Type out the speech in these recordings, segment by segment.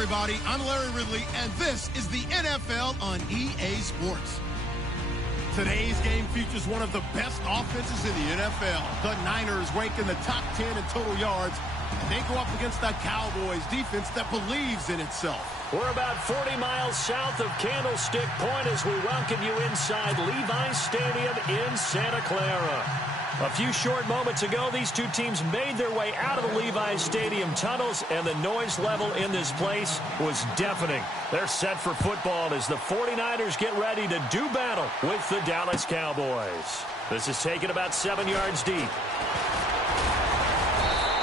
Everybody, I'm Larry Ridley, and this is the NFL on EA Sports. Today's game features one of the best offenses in the NFL. The Niners rank in the top 10 in total yards. They go up against the Cowboys defense that believes in itself. We're about 40 miles south of Candlestick Point as we welcome you inside Levi's Stadium in Santa Clara. A few short moments ago, these two teams made their way out of the Levi's Stadium tunnels, and the noise level in this place was deafening. They're set for football as the 49ers get ready to do battle with the Dallas Cowboys. This is taken about 7 yards deep.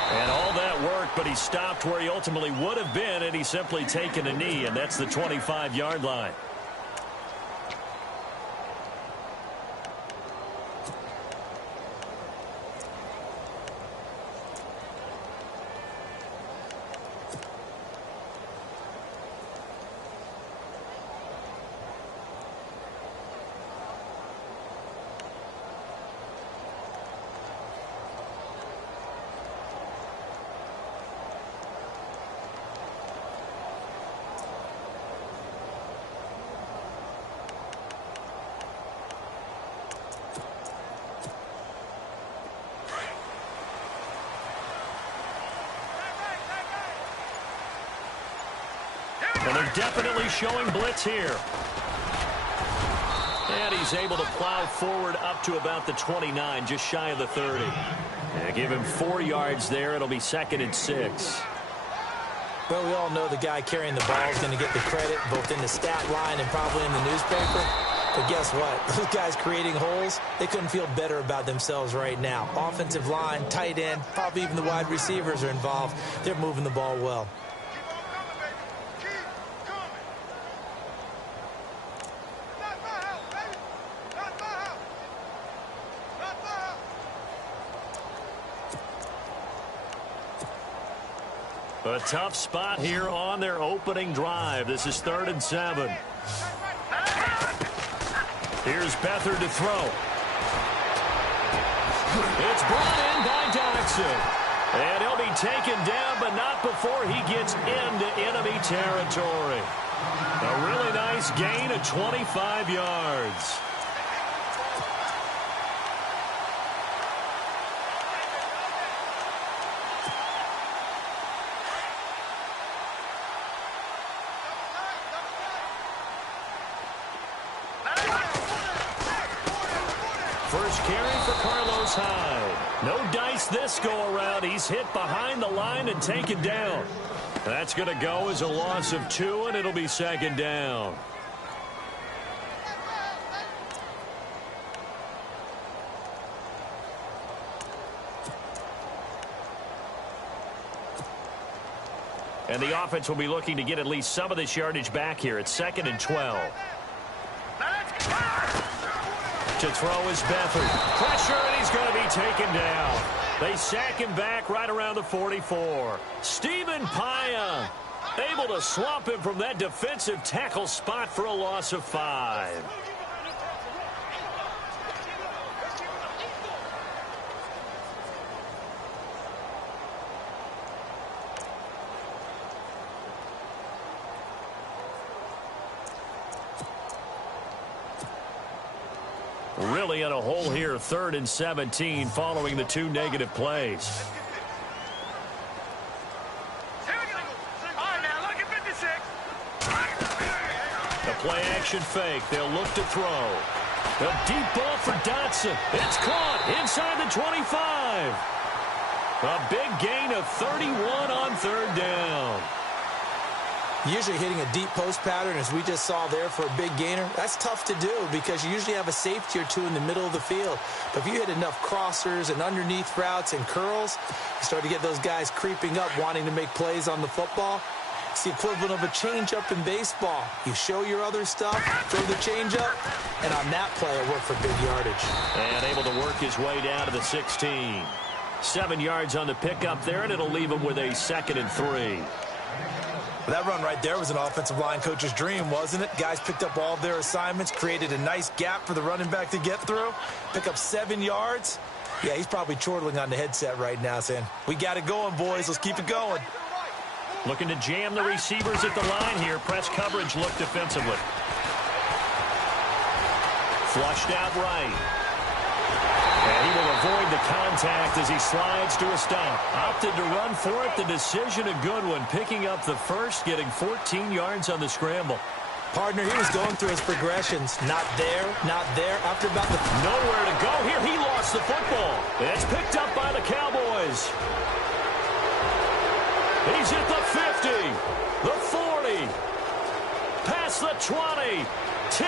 And all that work, but he stopped where he ultimately would have been, and he's simply taken a knee, and that's the 25-yard line. And they're definitely showing blitz here. And he's able to plow forward up to about the 29, just shy of the 30. And give him 4 yards there. It'll be 2nd and 6. Well, we all know the guy carrying the ball is going to get the credit, both in the stat line and probably in the newspaper. But guess what? Those guys creating holes, they couldn't feel better about themselves right now. Offensive line, tight end, probably even the wide receivers are involved. They're moving the ball well. A tough spot here on their opening drive. This is 3rd and 7. Here's Beathard to throw. It's brought in by Dodson. And he'll be taken down, but not before he gets into enemy territory. A really nice gain of 25 yards. First carry for Carlos Hyde. No dice this go-around. He's hit behind the line and taken down. That's going to go as a loss of 2, and it'll be 2nd down. And the offense will be looking to get at least some of this yardage back here. It's 2nd and 12. To throw is Beathard. Pressure, and he's going to be taken down. They sack him back right around the 44. Stephen Paya able to swamp him from that defensive tackle spot for a loss of 5. Really in a hole here, 3rd and 17 following the 2 negative plays. The play action fake. They'll look to throw. The deep ball for Dotson. It's caught inside the 25. A big gain of 31 on 3rd down. Usually hitting a deep post pattern, as we just saw there, for a big gainer, that's tough to do because you usually have a safety or 2 in the middle of the field. But if you hit enough crossers and underneath routes and curls, you start to get those guys creeping up, wanting to make plays on the football. It's the equivalent of a changeup in baseball. You show your other stuff, throw the changeup, and on that play, it worked for big yardage. And able to work his way down to the 16. 7 yards on the pickup there, and it'll leave him with a 2nd and 3. That run right there was an offensive line coach's dream, wasn't it? Guys picked up all of their assignments, created a nice gap for the running back to get through, pick up 7 yards. Yeah, he's probably chortling on the headset right now saying, we got it going, boys. Let's keep it going. Looking to jam the receivers at the line here. Press coverage look defensively. Flushed out right. And he will avoid the contact as he slides to a stop. Opted to run for it. The decision a good one. Picking up the first, getting 14 yards on the scramble. Partner, he was going through his progressions. Not there, not there. After about the... Nowhere to go here. He lost the football. It's picked up by the Cowboys. He's at the 50, the 40, past the 20, 10,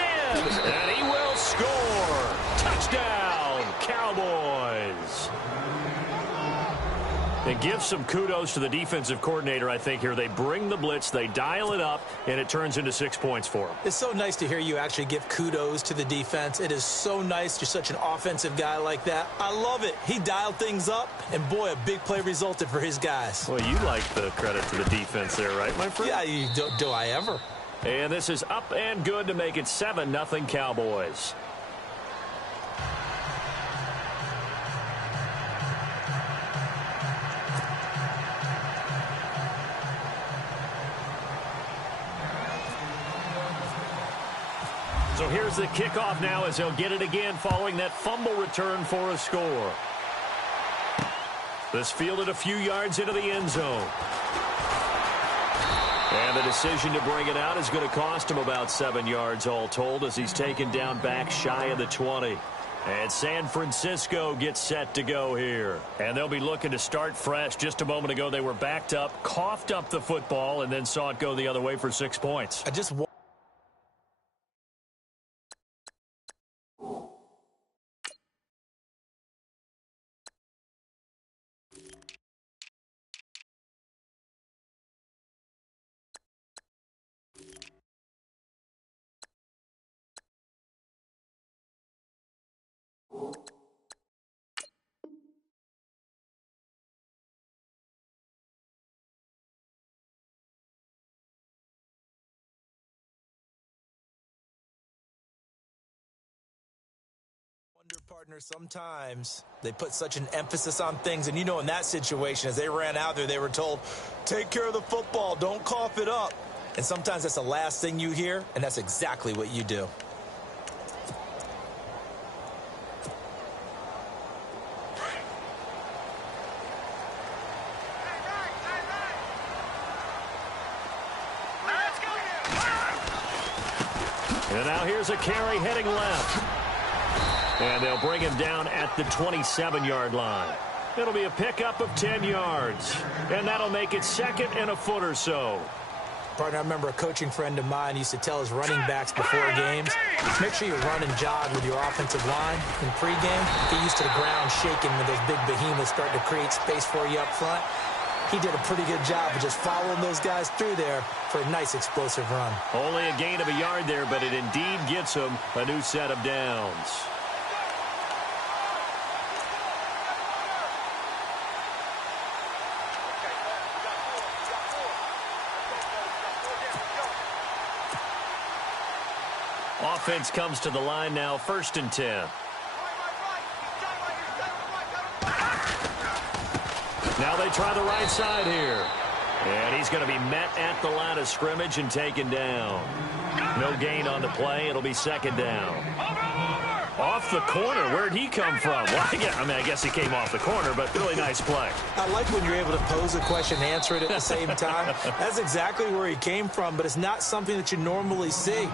and he will score. Touchdown, Cowboys. And give some kudos to the defensive coordinator, I think, here. They bring the blitz, they dial it up, and it turns into 6 points for them. It's so nice to hear you actually give kudos to the defense. It is so nice. You're such an offensive guy like that. I love it. He dialed things up, and boy, a big play resulted for his guys. Well, you like the credit to the defense there, right, my friend? Yeah, do I ever? And this is up and good to make it 7-0 Cowboys. So here's the kickoff now as he'll get it again following that fumble return for a score. This fielded a few yards into the end zone. And the decision to bring it out is going to cost him about 7 yards all told as he's taken down back shy of the 20. And San Francisco gets set to go here. And they'll be looking to start fresh. Just a moment ago, they were backed up, coughed up the football, and then saw it go the other way for 6 points. I just partner, sometimes they put such an emphasis on things, and in that situation, as they ran out there, they were told, take care of the football, don't cough it up. And sometimes that's the last thing you hear, and that's exactly what you do. And now here's a carry heading left. And they'll bring him down at the 27-yard line. It'll be a pickup of 10 yards. And that'll make it second and a foot or so. Partner, I remember a coaching friend of mine used to tell his running backs before games, make sure you run and jog with your offensive line in pregame. Get used to the ground shaking when those big behemoths start to create space for you up front. He did a pretty good job of just following those guys through there for a nice explosive run. Only a gain of a yard there, but it indeed gets him a new set of downs. Offense comes to the line now, 1st and 10. Now they try the right side here. And he's going to be met at the line of scrimmage and taken down. No gain on the play. It'll be 2nd down. Off the corner. Where'd he come from? Well, I guess he came off the corner, but really nice play. I like when you're able to pose a question and answer it at the same time. That's exactly where he came from, but it's not something that you normally see.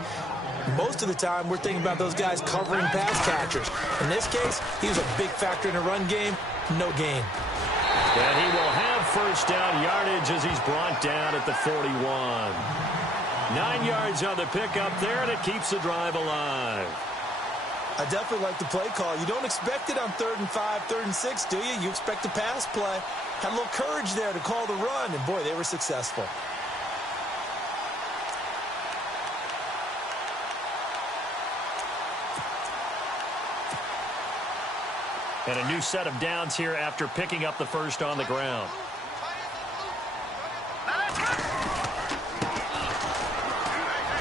Most of the time, we're thinking about those guys covering pass catchers. In this case, he was a big factor in the run game. No gain. And he will have 1st down yardage as he's brought down at the 41. 9 yards on the pickup there, and it keeps the drive alive. I definitely like the play call. You don't expect it on 3rd and 5, 3rd and 6, do you? You expect a pass play. Had a little courage there to call the run, and boy, they were successful. And a new set of downs here after picking up the 1st on the ground.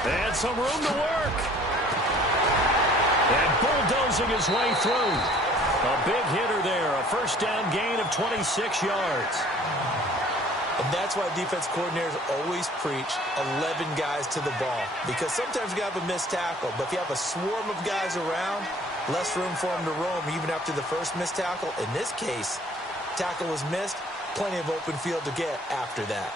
And some room to work. And bulldozing his way through. A big hitter there. A 1st down gain of 26 yards. And that's why defense coordinators always preach 11 guys to the ball. Because sometimes you have a missed tackle. But if you have a swarm of guys around, less room for him to roam even after the first missed tackle. In this case, tackle was missed. Plenty of open field to get after that.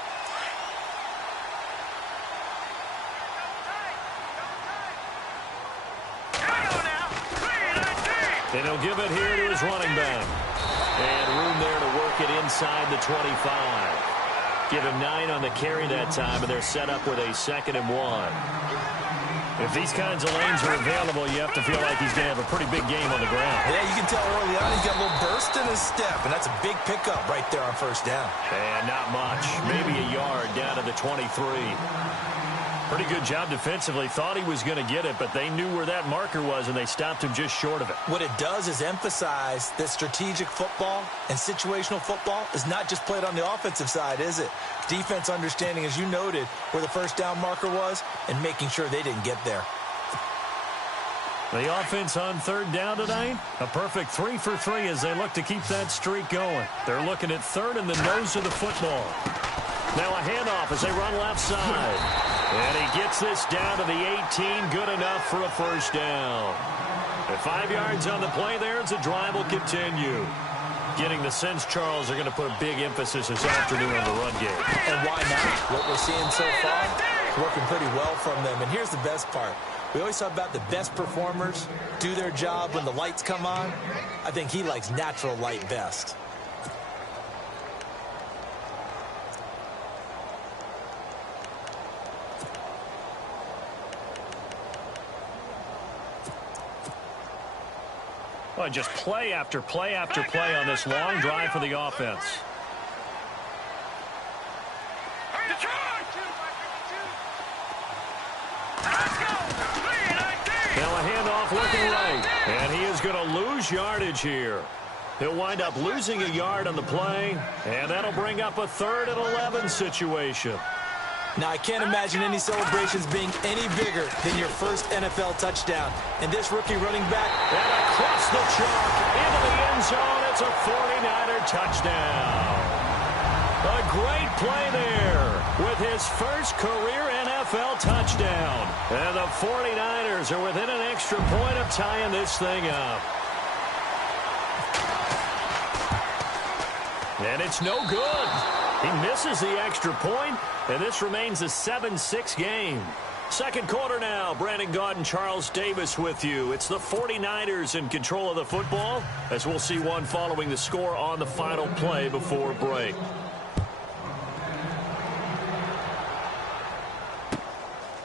And he'll give it here to his running back. And room there to work it inside the 25. Give him 9 on the carry that time, and they're set up with a 2nd and 1. If these kinds of lanes are available, you have to feel like he's going to have a pretty big game on the ground. Yeah, you can tell early on he's got a little burst in his step, and that's a big pickup right there on 1st down. And not much. Maybe a yard down to the 23. Pretty good job defensively. Thought he was going to get it, but they knew where that marker was, and they stopped him just short of it. What it does is emphasize that strategic football and situational football is not just played on the offensive side, is it? Defense understanding, as you noted, where the 1st down marker was and making sure they didn't get there. The offense on 3rd down tonight, a perfect 3 for 3 as they look to keep that streak going. They're looking at 3rd in the nose of the football. Now a handoff as they run left side. And he gets this down to the 18, good enough for a 1st down. At 5 yards on the play there, as the drive will continue. Getting the sense, Charles, are going to put a big emphasis this afternoon on the run game. And why not? What we're seeing so far is working pretty well from them. And here's the best part. We always talk about the best performers do their job when the lights come on. I think he likes natural light best. Well, just play after play after play on this long drive for the offense. Now a handoff looking right. And he is going to lose yardage here. He'll wind up losing a yard on the play. And that'll bring up a 3rd and 11 situation. Now, I can't imagine any celebrations being any bigger than your first NFL touchdown. And this rookie running back... And across the chalk, into the end zone, it's a 49er touchdown. A great play there with his first career NFL touchdown. And the 49ers are within an extra point of tying this thing up. And it's no good. He misses the extra point, and this remains a 7-6 game. Second quarter now. Brandon Gaudin and Charles Davis with you. It's the 49ers in control of the football, as we'll see one following the score on the final play before break.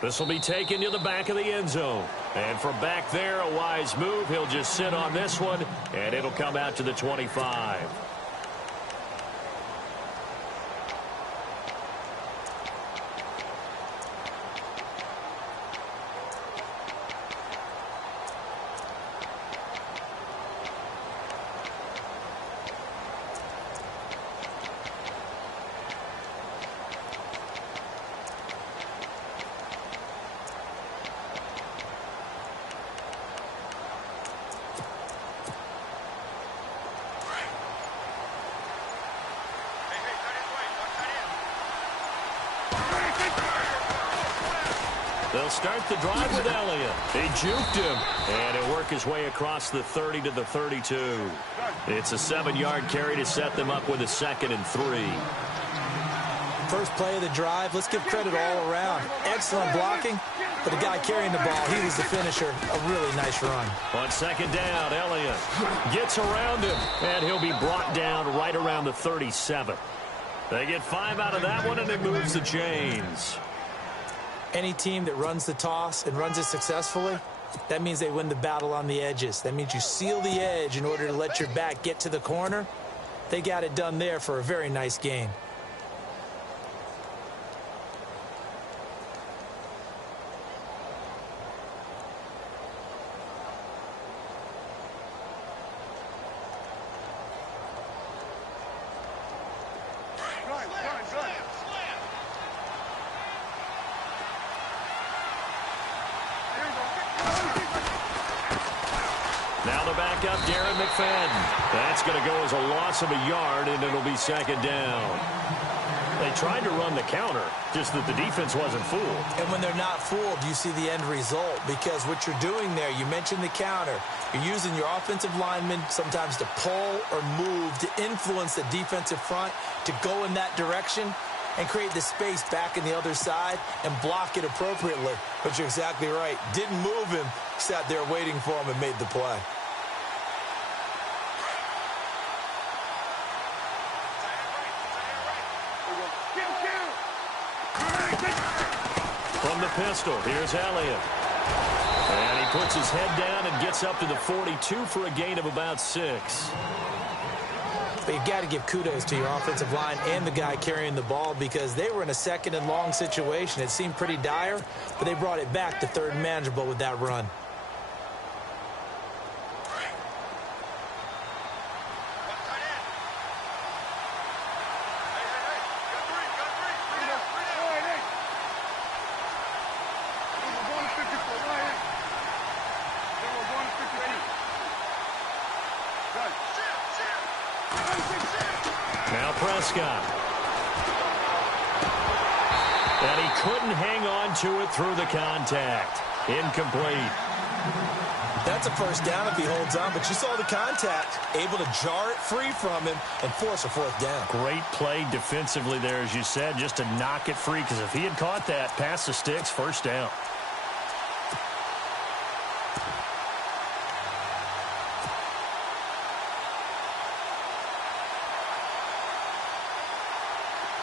This will be taken to the back of the end zone. And from back there, a wise move. He'll just sit on this one, and it'll come out to the 25. They'll start the drive with Elliott. He juked him, and he'll work his way across the 30 to the 32. It's a 7-yard carry to set them up with a 2nd and 3. First play of the drive, let's give credit all around. Excellent blocking, but the guy carrying the ball, he was the finisher. A really nice run. On 2nd down, Elliott gets around him, and he'll be brought down right around the 37. They get 5 out of that one, and it moves the chains. Any team that runs the toss and runs it successfully, that means they win the battle on the edges. That means you seal the edge in order to let your back get to the corner. They got it done there for a very nice game. That's going to go as a loss of a yard, and it'll be 2nd down. They tried to run the counter, just that the defense wasn't fooled. And when they're not fooled, you see the end result, because what you're doing there, you mentioned the counter. You're using your offensive linemen sometimes to pull or move to influence the defensive front to go in that direction and create the space back in the other side and block it appropriately. But you're exactly right. Didn't move him, sat there waiting for him and made the play. From the pistol, here's Elliott. And he puts his head down and gets up to the 42 for a gain of about 6. But you've got to give kudos to your offensive line and the guy carrying the ball, because they were in a 2nd and long situation. It seemed pretty dire, but they brought it back to 3rd and manageable with that run. Now Prescott. And he couldn't hang on to it through the contact. Incomplete. That's a first down if he holds on, but you saw the contact. Able to jar it free from him and force a 4th down. Great play defensively there, as you said, just to knock it free, because if he had caught that, past the sticks, 1st down.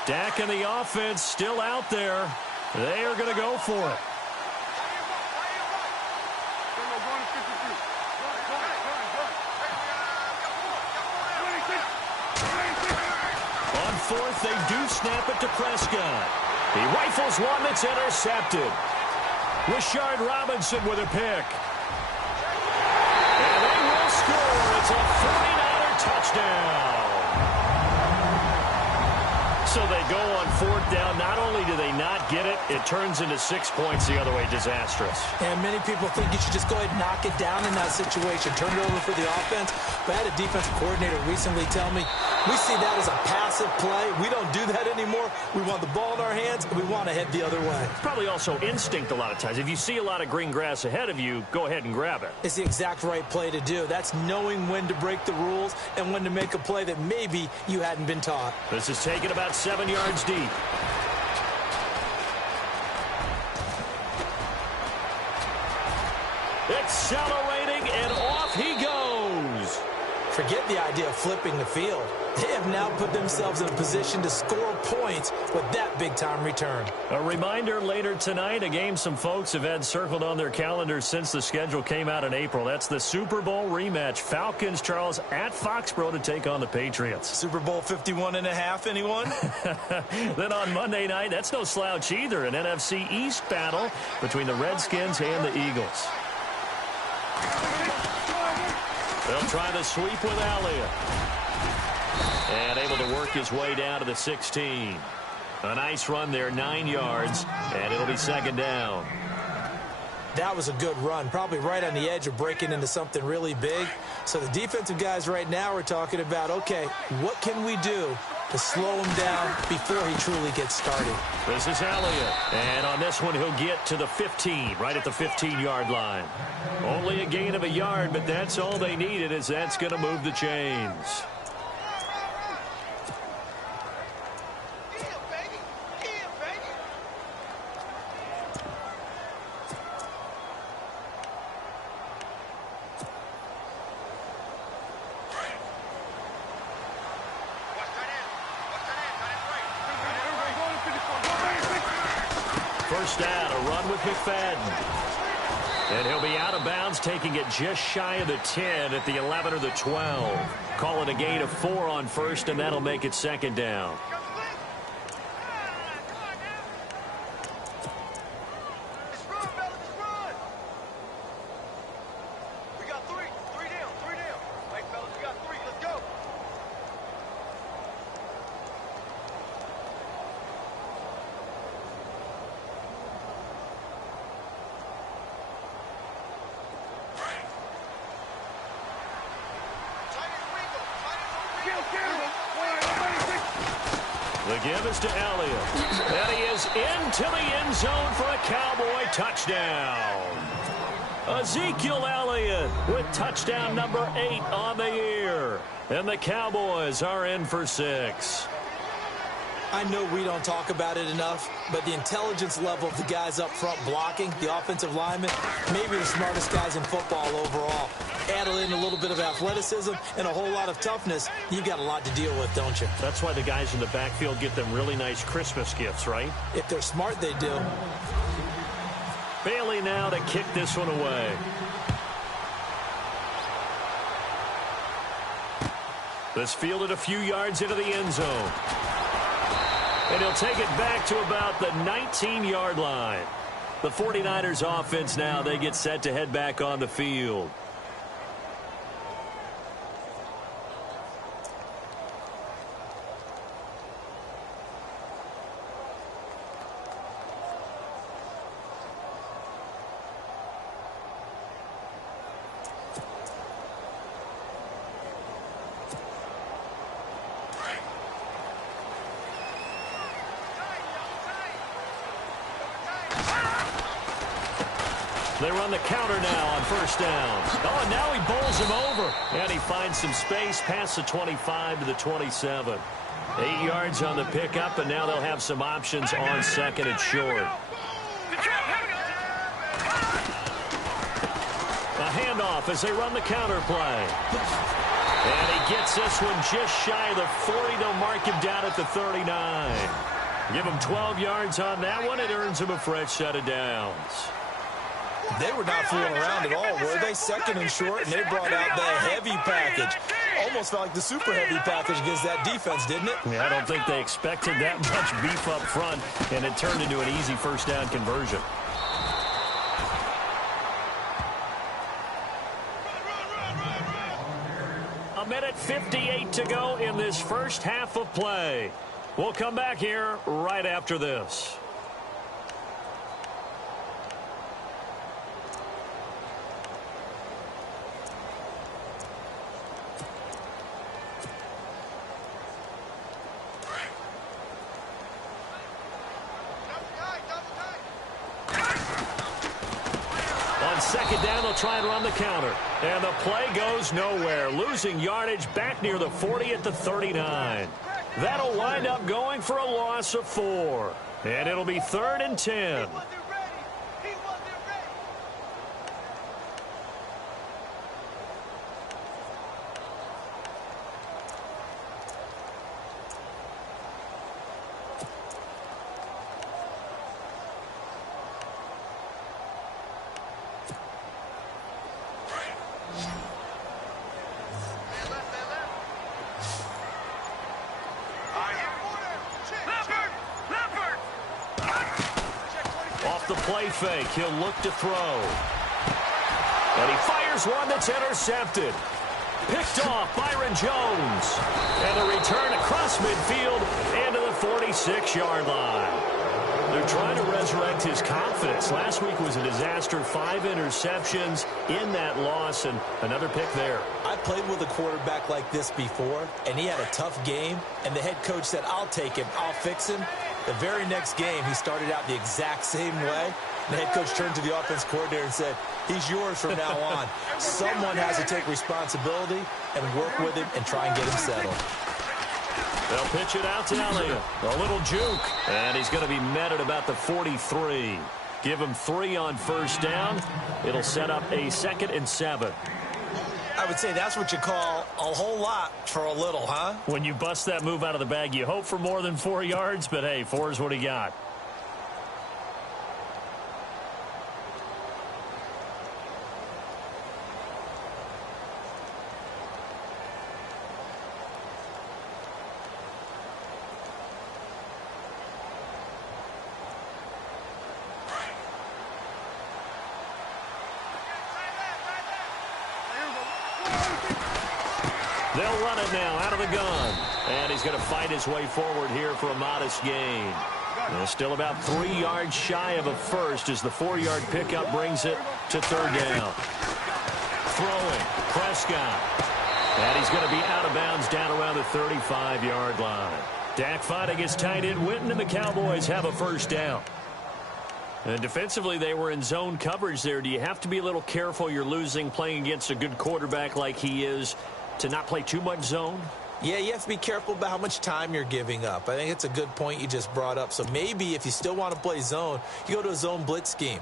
Dak and the offense still out there. They are going to go for it. On 4th, they do snap it to Prescott. He rifles one that's intercepted. Rashard Robinson with a pick. And they will score. It's a 49er touchdown. So they go on 4th down. Not only do they not get it, it turns into 6 points the other way. Disastrous. And many people think you should just go ahead and knock it down in that situation. Turn it over for the offense. But I had a defensive coordinator recently tell me, we see that as a passive play. We don't do that anymore. We want the ball in our hands, and we want to head the other way. It's probably also instinct a lot of times. If you see a lot of green grass ahead of you, go ahead and grab it. It's the exact right play to do. That's knowing when to break the rules and when to make a play that maybe you hadn't been taught. This is taken about 7 yards deep. Accelerating, and off he goes. Forget the idea of flipping the field. They have now put themselves in a position to score points with that big-time return. A reminder later tonight, a game some folks have had circled on their calendars since the schedule came out in April. That's the Super Bowl rematch. Falcons, Charles, at Foxborough to take on the Patriots. Super Bowl 51.5, anyone? Then on Monday night, that's no slouch either, an NFC East battle between the Redskins and the Eagles. They'll try the sweep with Elliott. And able to work his way down to the 16. A nice run there, 9 yards, and it'll be second down. That was a good run, probably right on the edge of breaking into something really big. So the defensive guys right now are talking about, okay, what can we do to slow him down before he truly gets started? This is Elliott, and on this one he'll get to the 15, right at the 15-yard line. Only a gain of a yard, but that's all they needed, as that's going to move the chains. First down, a run with McFadden. And he'll be out of bounds, taking it just shy of the 10 at the 11 or the 12. Call it a gain of 4 on first, and that'll make it second down. The give is to Elliott. And he is into the end zone for a Cowboy touchdown. Ezekiel Elliott with touchdown number 8 on the year. And the Cowboys are in for 6. I know we don't talk about it enough, but the intelligence level of the guys up front blocking, the offensive linemen, maybe the smartest guys in football overall. Add in a little bit of athleticism and a whole lot of toughness, you've got a lot to deal with, don't you? That's why the guys in the backfield get them really nice Christmas gifts, right? If they're smart, they do. Bailey now to kick this one away. This fielded a few yards into the end zone. And he'll take it back to about the 19-yard line. The 49ers offense now, they get set to head back on the field. They run the counter now on first down. Oh, and now he bowls him over. And he finds some space past the 25 to the 27. 8 yards on the pickup, and now they'll have some options on second and short. A handoff as they run the counter play. And he gets this one just shy of the 40. They'll mark him down at the 39. Give him 12 yards on that one. It earns him a fresh set of downs. They were not fooling around at all, were they? Second and short, and they brought out the heavy package. Almost felt like the super heavy package against that defense, didn't it? Yeah, I don't think they expected that much beef up front, and it turned into an easy first down conversion. A minute 58 to go in this first half of play. We'll come back here right after this. On second down, they'll try and run the counter. And the play goes nowhere. Losing yardage back near the 40 at the 39. That'll wind up going for a loss of 4. And it'll be 3rd and 10. The play fake. He'll look to throw. And he fires one that's intercepted. Picked off Byron Jones. And a return across midfield into the 46-yard line. They're trying to resurrect his confidence. Last week was a disaster. 5 interceptions in that loss, and another pick there. I played with a quarterback like this before, and he had a tough game, and the head coach said, I'll take him, I'll fix him. The very next game, he started out the exact same way. The head coach turned to the offense coordinator and said, he's yours from now on. Someone has to take responsibility and work with him and try and get him settled. They'll pitch it out to Elliott. A little juke. And he's going to be met at about the 43. Give him 3 on first down. It'll set up a 2nd and 7. I would say that's what you call a whole lot for a little, huh? When you bust that move out of the bag, you hope for more than 4 yards, but hey, 4 is what he got. They'll run it now out of the gun. And he's going to fight his way forward here for a modest gain. They're still about 3 yards shy of a first as the 4-yard pickup brings it to 3rd down. Throwing, Prescott. And he's going to be out of bounds down around the 35-yard line. Dak fighting his tight end Witten, and the Cowboys have a first down. And defensively, they were in zone coverage there. Do you have to be a little careful you're losing playing against a good quarterback like he is to not play too much zone? Yeah, you have to be careful about how much time you're giving up. I think it's a good point you just brought up. So maybe if you still want to play zone, you go to a zone blitz scheme.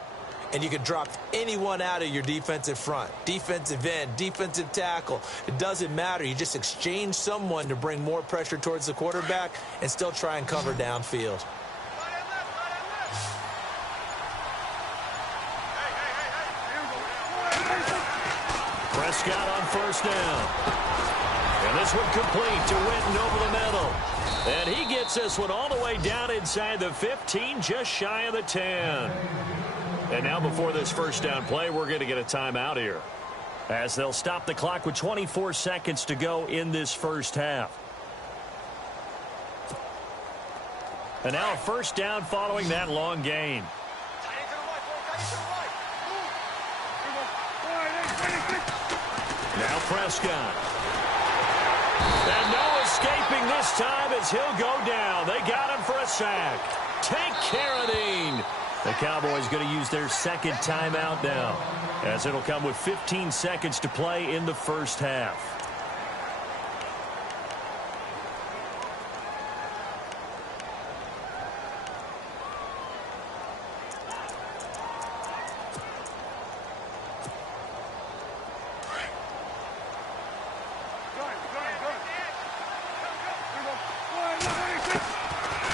And you can drop anyone out of your defensive front. Defensive end, defensive tackle. It doesn't matter. You just exchange someone to bring more pressure towards the quarterback and still try and cover downfield. Prescott on first down. And this one complete to Witten over the middle. And he gets this one all the way down inside the 15, just shy of the 10. And now before this first down play, we're going to get a timeout here, as they'll stop the clock with 24 seconds to go in this first half. And now a first down following that long gain. Now Prescott. And no escaping this time as he'll go down. They got him for a sack. Take Carradine. The Cowboys going to use their second timeout now, as it'll come with 15 seconds to play in the first half.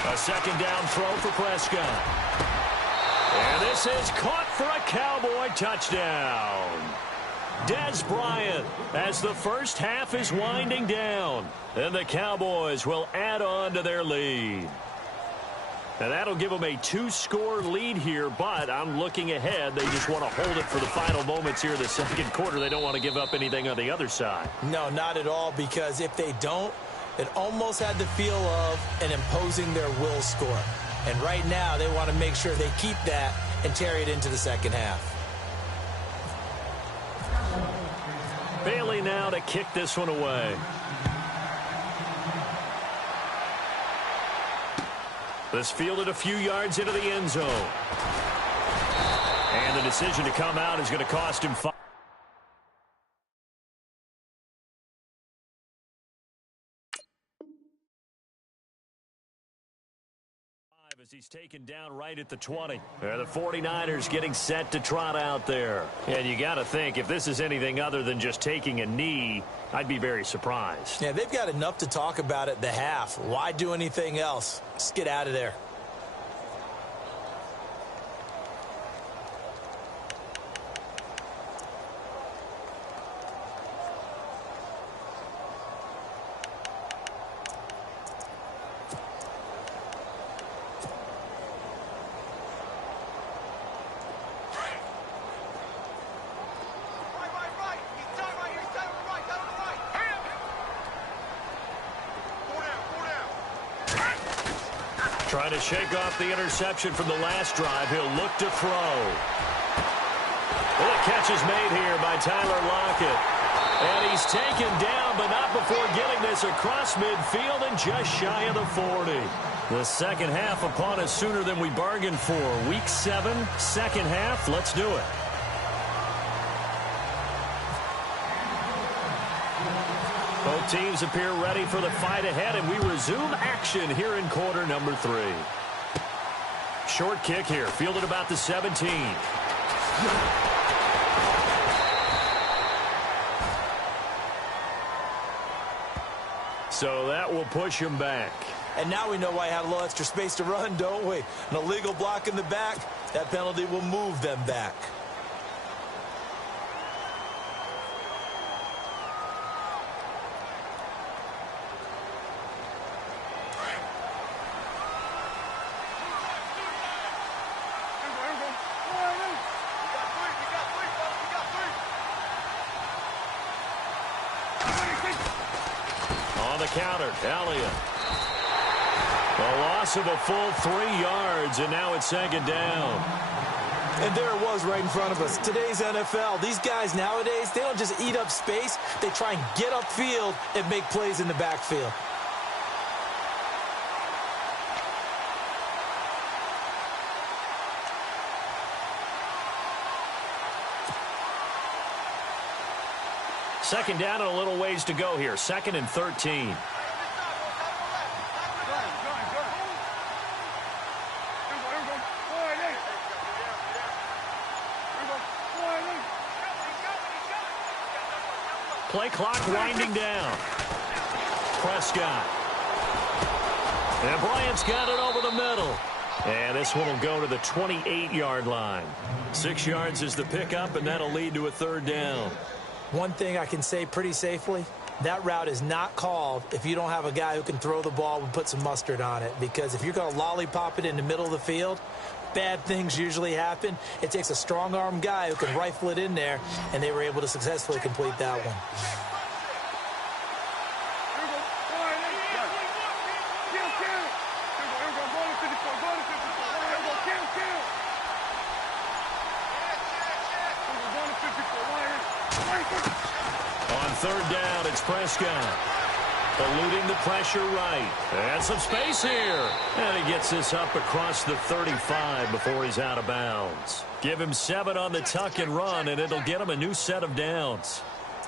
A second down throw for Prescott. And this is caught for a Cowboy touchdown. Dez Bryant, as the first half is winding down. And the Cowboys will add on to their lead. And that'll give them a 2-score lead here, but I'm looking ahead. They just want to hold it for the final moments here in the second quarter. They don't want to give up anything on the other side. No, not at all, because if they don't, it almost had the feel of an imposing their will score. And right now, they want to make sure they keep that and carry it into the second half. Bailey now to kick this one away. This fielded a few yards into the end zone. And the decision to come out is going to cost him 5. As he's taken down right at the 20. The 49ers getting set to trot out there. And you got to think, if this is anything other than just taking a knee, I'd be very surprised. Yeah, they've got enough to talk about at the half. Why do anything else? Just get out of there. Trying to shake off the interception from the last drive. He'll look to throw. Well, the catch is made here by Tyler Lockett. And he's taken down, but not before getting this across midfield and just shy of the 40. The second half upon us sooner than we bargained for. Week 7, second half. Let's do it. Both teams appear ready for the fight ahead, and we resume action here in quarter number 3. Short kick here, fielded about the 17. So that will push him back. And now we know why he had a little extra space to run, don't we? An illegal block in the back, that penalty will move them back. Counter, Elliott. A loss of a full 3 yards, and now it's second down. And there it was right in front of us. Today's NFL, these guys nowadays, they don't just eat up space. They try and get upfield and make plays in the backfield. Second down and a little ways to go here. 2nd and 13. Play clock winding down. Prescott. And Bryant's got it over the middle. And this one will go to the 28-yard line. 6 yards is the pickup, and that'll lead to a third down. One thing I can say pretty safely, that route is not called if you don't have a guy who can throw the ball and put some mustard on it. Because if you're going to lollipop it in the middle of the field, bad things usually happen. It takes a strong-arm guy who can rifle it in there, and they were able to successfully complete that one. On third down, it's Prescott. Eluding the pressure right. And some space here. And he gets this up across the 35 before he's out of bounds. Give him 7 on the tuck and run, and it'll get him a new set of downs.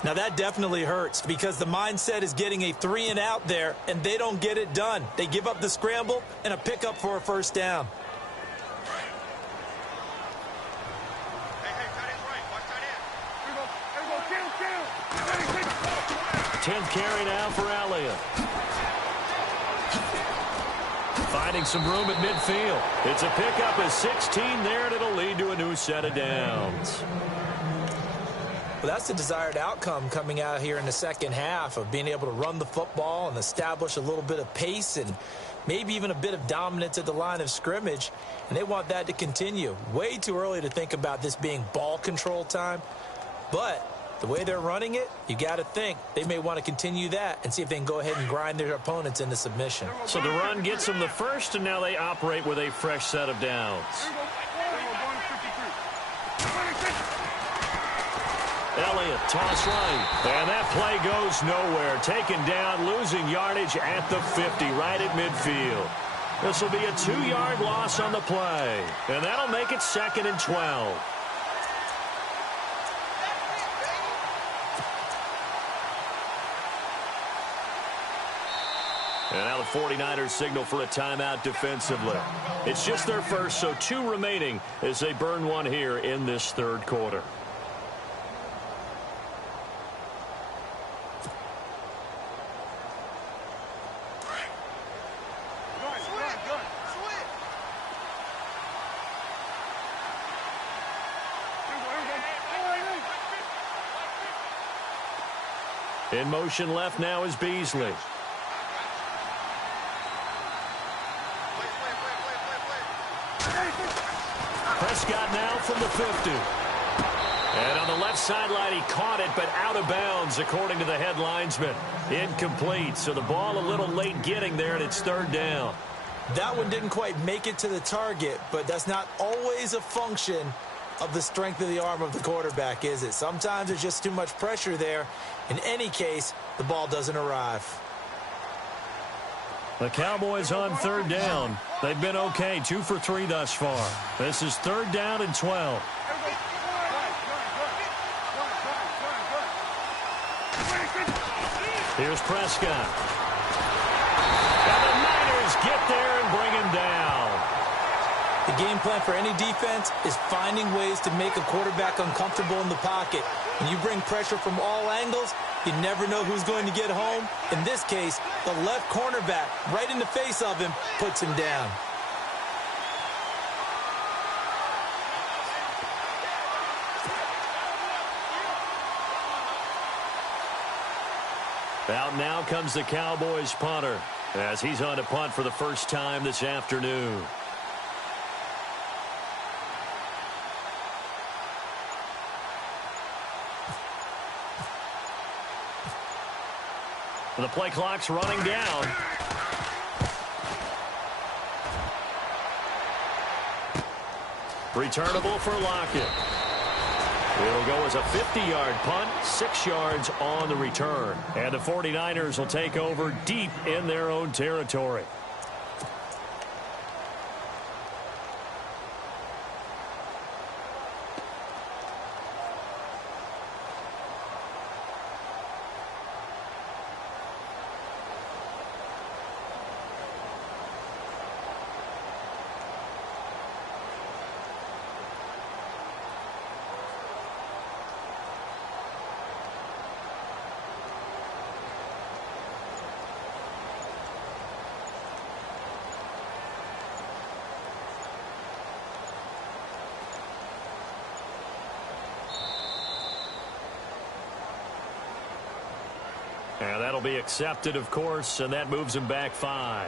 Now that definitely hurts because the mindset is getting a 3 and out there, and they don't get it done. They give up the scramble and a pickup for a first down. 10th carry now for Elliott. Finding some room at midfield. It's a pickup of 16 there, and it'll lead to a new set of downs. Well, that's the desired outcome coming out here in the second half of being able to run the football and establish a little bit of pace and maybe even a bit of dominance at the line of scrimmage. And they want that to continue. Way too early to think about this being ball control time. But the way they're running it, you got to think they may want to continue that and see if they can go ahead and grind their opponents into submission. So the run gets them the first, and now they operate with a fresh set of downs. Elliott, toss right. And that play goes nowhere. Taken down, losing yardage at the 50, right at midfield. This will be a 2-yard loss on the play. And that'll make it 2nd and 12. And now the 49ers signal for a timeout defensively. It's just their first, so 2 remaining as they burn one here in this third quarter. In motion left now is Beasley. Prescott now from the 50. And on the left sideline, he caught it, but out of bounds, according to the head linesman. Incomplete, so the ball a little late getting there, and it's third down. That one didn't quite make it to the target, but that's not always a function of the strength of the arm of the quarterback, is it? Sometimes there's just too much pressure there. In any case, the ball doesn't arrive. The Cowboys on third down. They've been okay, 2 for 3 thus far. This is third down and 12. Here's Prescott. And the Niners get there and bring him down. The game plan for any defense is finding ways to make a quarterback uncomfortable in the pocket. When you bring pressure from all angles, you never know who's going to get home. In this case, the left cornerback, right in the face of him, puts him down. Out now comes the Cowboys punter as he's on to punt for the first time this afternoon. The play clock's running down. Returnable for Lockett. It'll go as a 50-yard punt, 6 yards on the return. And the 49ers will take over deep in their own territory. And that'll be accepted, of course, and that moves him back 5.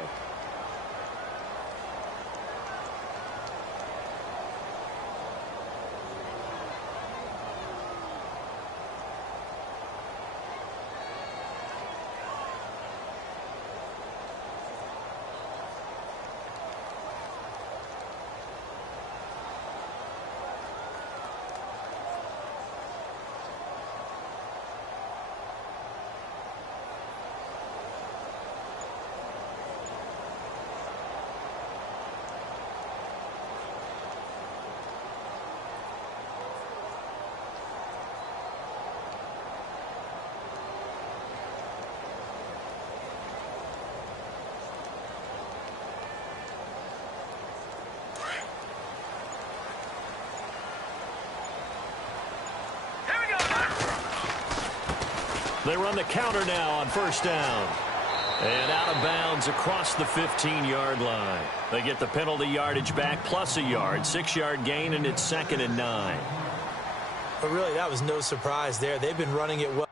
They run the counter now on first down. And out of bounds across the 15-yard line. They get the penalty yardage back plus a yard, 6-yard gain, and it's 2nd and 9. But really, that was no surprise there. They've been running it well.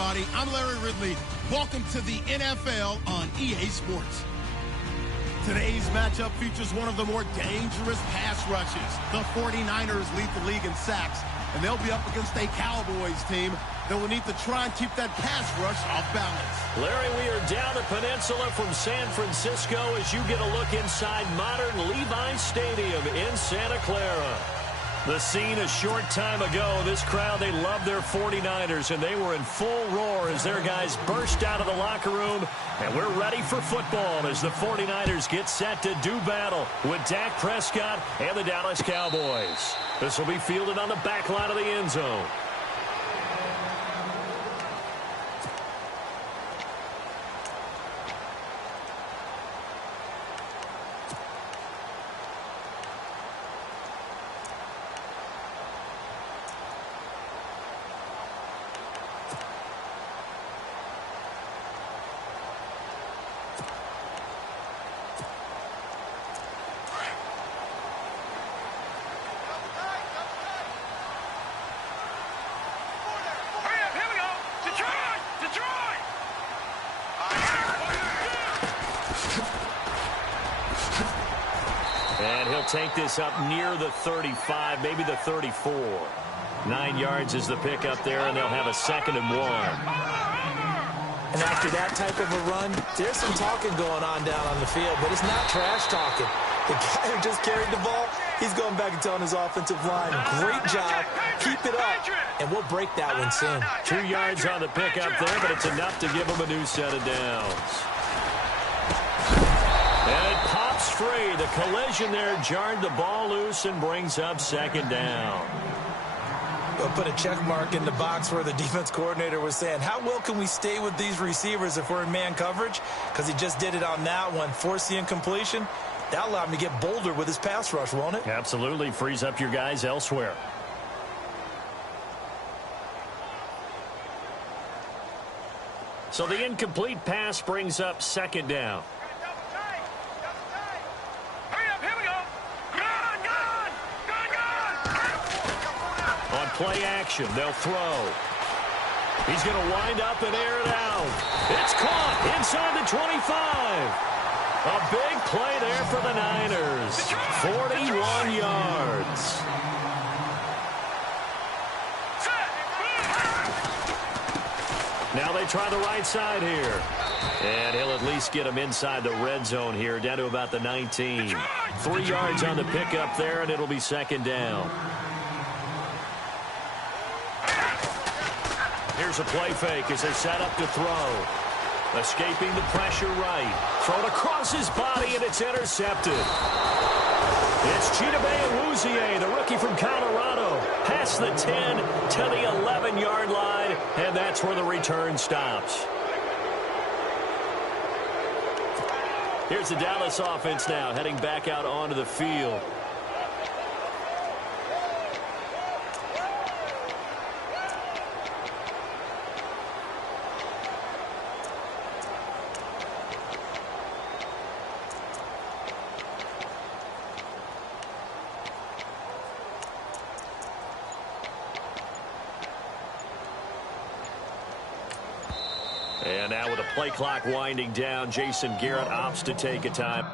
everybody. I'm Larry Ridley. Welcome to the NFL on EA Sports. Today's matchup features one of the more dangerous pass rushes. The 49ers lead the league in sacks, and they'll be up against a Cowboys team that will need to try and keep that pass rush off balance. Larry, we are down the peninsula from San Francisco as you get a look inside modern Levi Stadium in Santa Clara. The scene a short time ago, this crowd, they love their 49ers, and they were in full roar as their guys burst out of the locker room. And we're ready for football as the 49ers get set to do battle with Dak Prescott and the Dallas Cowboys. This will be fielded on the back line of the end zone. And he'll take this up near the 35, maybe the 34. 9 yards is the pickup there, and they'll have a 2nd and 1. And after that type of a run, there's some talking going on down on the field, but it's not trash talking. The guy who just carried the ball, he's going back and telling his offensive line, great job, keep it up, and we'll break that one soon. 2 yards on the pickup there, but it's enough to give him a new set of downs. And it pops free. The collision there jarred the ball loose and brings up 2nd down. We'll put a check mark in the box where the defense coordinator was saying, how well can we stay with these receivers if we're in man coverage? Because he just did it on that one, forced the incompletion. That'll allow him to get bolder with his pass rush, won't it? Absolutely. Frees up your guys elsewhere. So the incomplete pass brings up 2nd down. On play action, they'll throw. He's going to wind up and air it out. It's caught inside the 25. A big play there for the Niners. 41 yards. Now they try the right side here. And he'll at least get him inside the red zone here, down to about the 19. 3 yards on the pickup there, and it'll be 2nd down. Here's a play fake as they set up to throw. Escaping the pressure right. Thrown across his body, and it's intercepted. It's Chidobe Awuzie, the rookie from Colorado. Past the 10 to the 11-yard line, and that's where the return stops. Here's the Dallas offense now, heading back out onto the field. And now with the play clock winding down, Jason Garrett opts to take a time.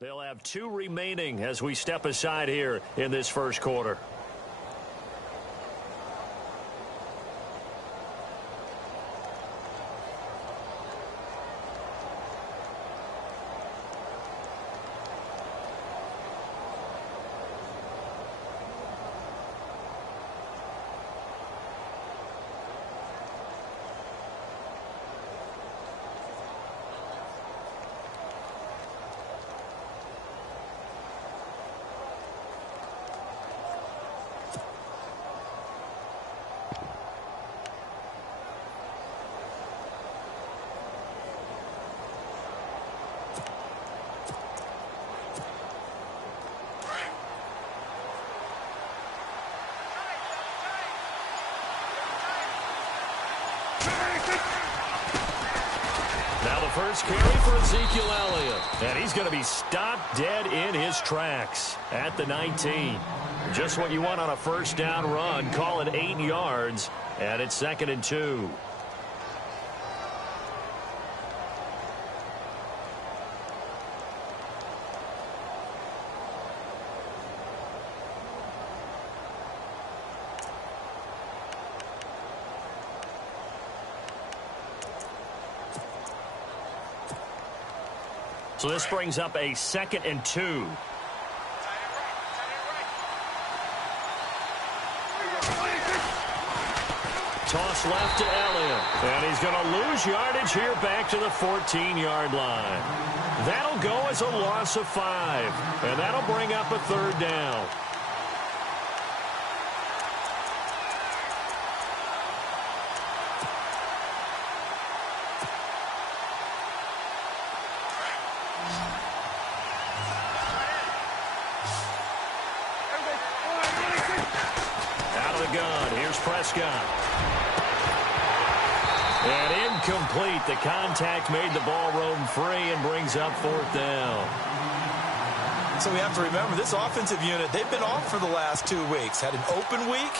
They'll have 2 remaining as we step aside here in this first quarter. first carry for Ezekiel Elliott. And he's going to be stopped dead in his tracks at the 19. Just what you want on a first down run. Call it 8 yards. And it's 2nd and 2. So this brings up a 2nd and 2. Toss left to Elliott. And he's going to lose yardage here back to the 14-yard line. That'll go as a loss of 5. And that'll bring up a 3rd down. Prescott. And incomplete. The contact made the ball roam free and brings up 4th down. So we have to remember, this offensive unit, they've been off for the last 2 weeks. Had an open week,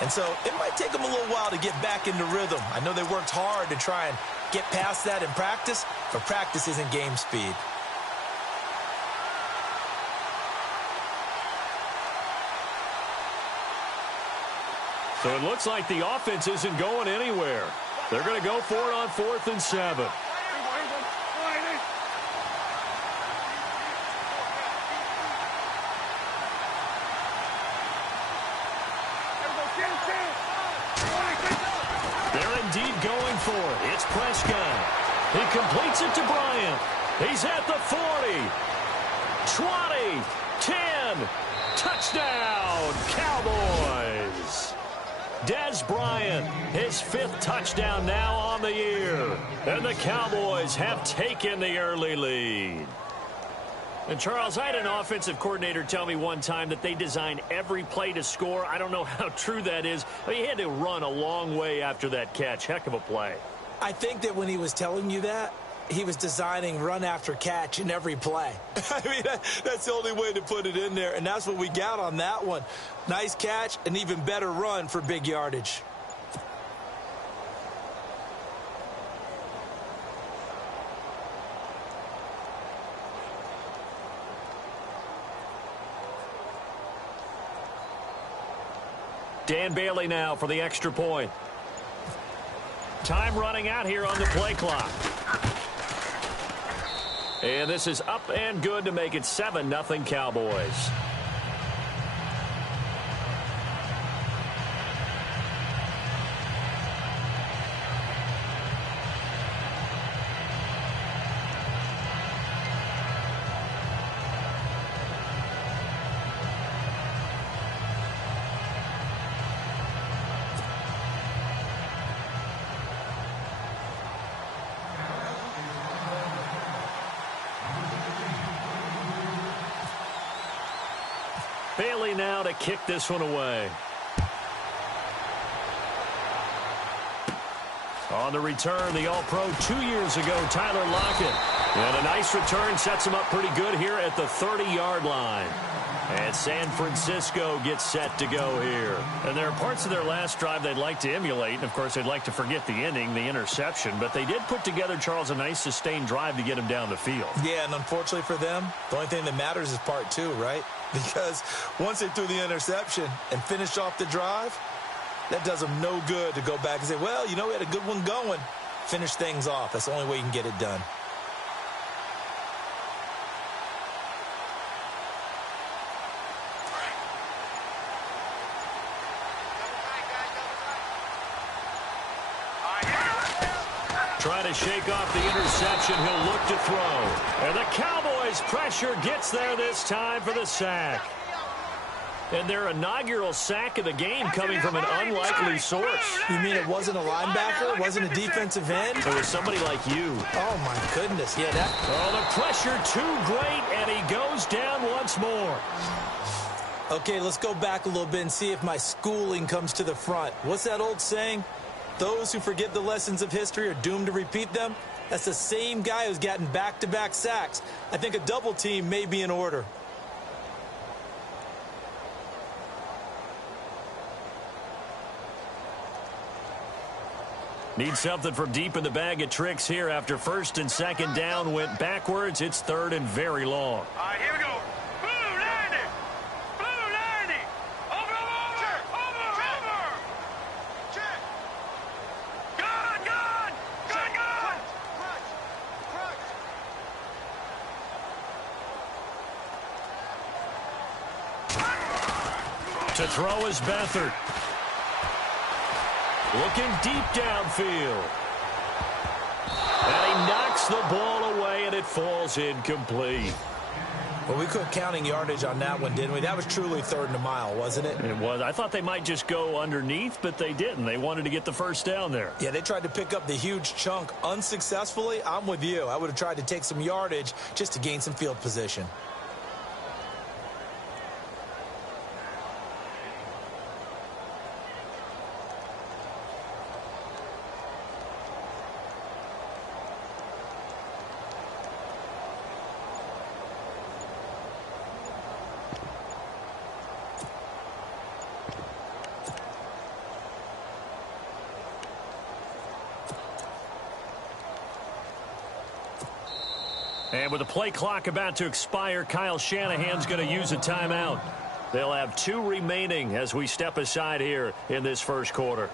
and so it might take them a little while to get back into rhythm. I know they worked hard to try and get past that in practice, but practice isn't game speed. So it looks like the offense isn't going anywhere. They're going to go for it on 4th and 7. They're indeed going for it. It's Prescott. He completes it to Bryant. He's at the 40. 20. 10. Touchdown, Cowboys. Dez Bryant, his 5th touchdown now on the year. And the Cowboys have taken the early lead. And, Charles, I had an offensive coordinator tell me one time that they design every play to score. I don't know how true that is. But he had to run a long way after that catch. Heck of a play. I think that when he was telling you that, he was designing run after catch in every play. I mean, that's the only way to put it in there, and that's what we got on that one. Nice catch, an even better run for big yardage. Dan Bailey now for the extra point. Time running out here on the play clock. And this is up and good to make it 7-0 Cowboys. Bailey now to kick this one away. On the return, the All-Pro 2 years ago, Tyler Lockett. And a nice return sets him up pretty good here at the 30-yard line. And San Francisco gets set to go here. And there are parts of their last drive they'd like to emulate. And, of course, they'd like to forget the ending, the interception. But they did put together, Charles, a nice sustained drive to get him down the field. Yeah, and unfortunately for them, the only thing that matters is part 2, right? Because once they threw the interception and finished off the drive, that does them no good to go back and say, well, you know, we had a good one going. Finish things off. That's the only way you can get it done. Trying to shake off the interception. He'll look to throw. And the Cowboys' pressure gets there this time for the sack. And their inaugural sack of the game coming from an unlikely source. You mean it wasn't a linebacker? It wasn't a defensive end? It was somebody like you. Oh, my goodness. Yeah, that... Oh, the pressure too great, and he goes down once more. Okay, let's go back a little bit and see if my schooling comes to the front. What's that old saying? Those who forget the lessons of history are doomed to repeat them. That's the same guy who's gotten back-to-back sacks. I think a double team may be in order. Need something from deep in the bag of tricks here after first and second down went backwards. It's third and very long. All right, here we go. Blue 90. Blue 90. Over. Check. Gun. To throw is Beathard. Looking deep downfield. And he knocks the ball away, and it falls incomplete. Well, we quit counting yardage on that one, didn't we? That was truly third and a mile, wasn't it? It was. I thought they might just go underneath, but they didn't. They wanted to get the first down there. Yeah, they tried to pick up the huge chunk unsuccessfully. I'm with you. I would have tried to take some yardage just to gain some field position. And with the play clock about to expire, Kyle Shanahan's going to use a timeout. They'll have 2 remaining as we step aside here in this first quarter.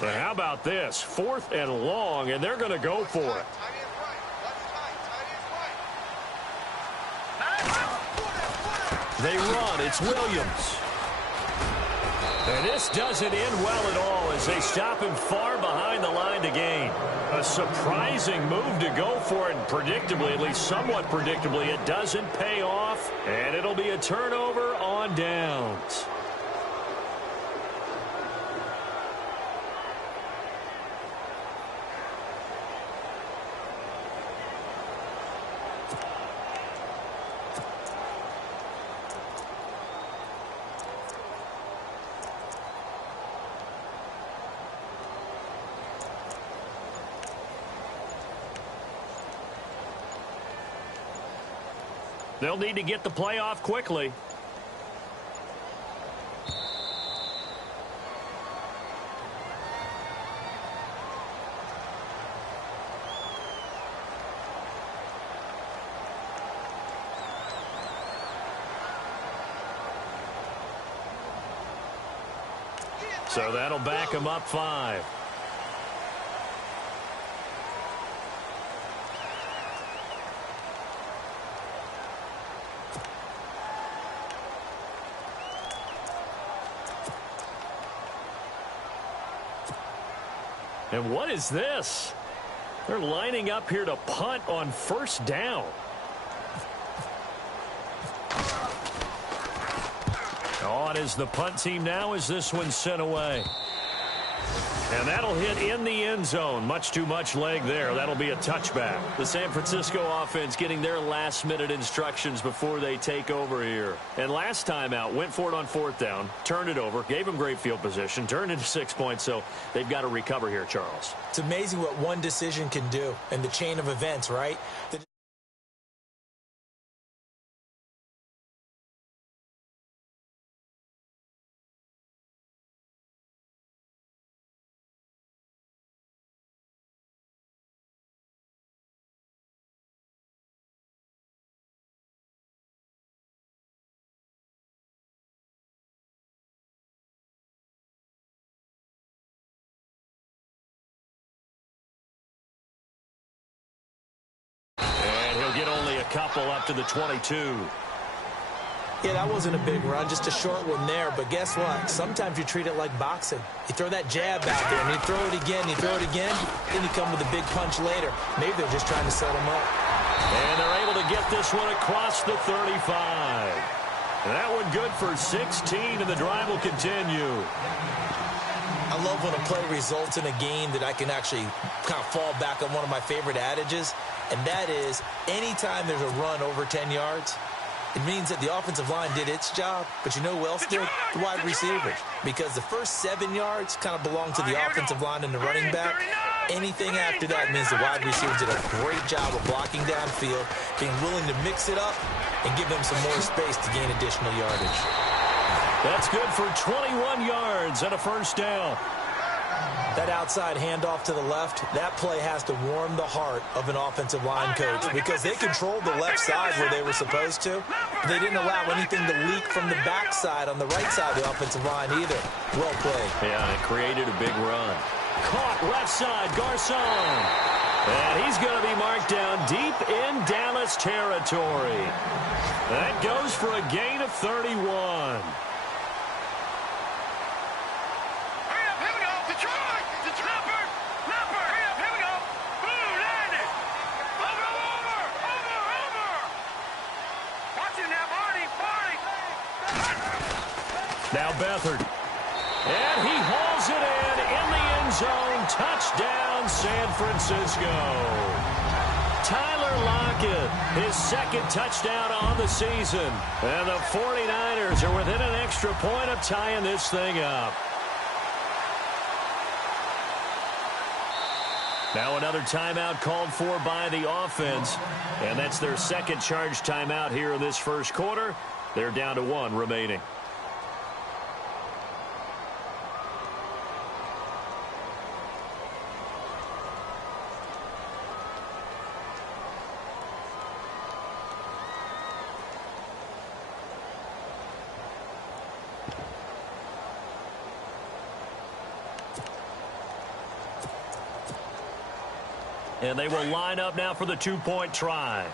But how about this? 4th and long, and they're going to go for it. They run. It's Williams. And this doesn't end well at all as they stop him far behind the line to gain. A surprising move to go for it, and predictably, at least somewhat predictably, it doesn't pay off, and it'll be a turnover on downs. They'll need to get the play off quickly. So that'll back him up 5. And what is this? They're lining up here to punt on first down. On is the punt team now as this one's sent away. And that'll hit in the end zone. Much too much leg there. That'll be a touchback. The San Francisco offense getting their last-minute instructions before they take over here. And last time out, went for it on 4th down, turned it over, gave them great field position, turned into 6 points, so they've got to recover here, Charles. It's amazing what one decision can do in the chain of events, right? Get only a couple up to the 22. Yeah, that wasn't a big run, just a short one there. But guess what? Sometimes you treat it like boxing. You throw that jab out there, and you throw it again, then you come with a big punch later. Maybe they're just trying to set him up. And they're able to to get this one across the 35. That one good for 16, and the drive will continue. I love when a play results in a game that I can actually kind of fall back on one of my favorite adages, and that is anytime there's a run over 10 yards, it means that the offensive line did its job, but you know who else did? The wide receivers. Because the first 7 yards kind of belong to the offensive line and the running back. Anything after that means the wide receivers did a great job of blocking downfield, being willing to mix it up, and give them some more space to gain additional yardage. That's good for 21 yards and a first down. That outside handoff to the left, that play has to warm the heart of an offensive line coach because they controlled the left side where they were supposed to. They didn't allow anything to leak from the backside on the right side of the offensive line either. Well played. Yeah, it created a big run. Caught left side, Garcon. And he's going to be marked down deep in Dallas territory. That goes for a gain of 31. Now Beathard. And he hauls it in the end zone. Touchdown, San Francisco. Tyler Lockett, his second touchdown on the season. And the 49ers are within an extra point of tying this thing up. Now another timeout called for by the offense. And that's their second charge timeout here in this first quarter. They're down to 1 remaining. And they will line up now for the two-point try.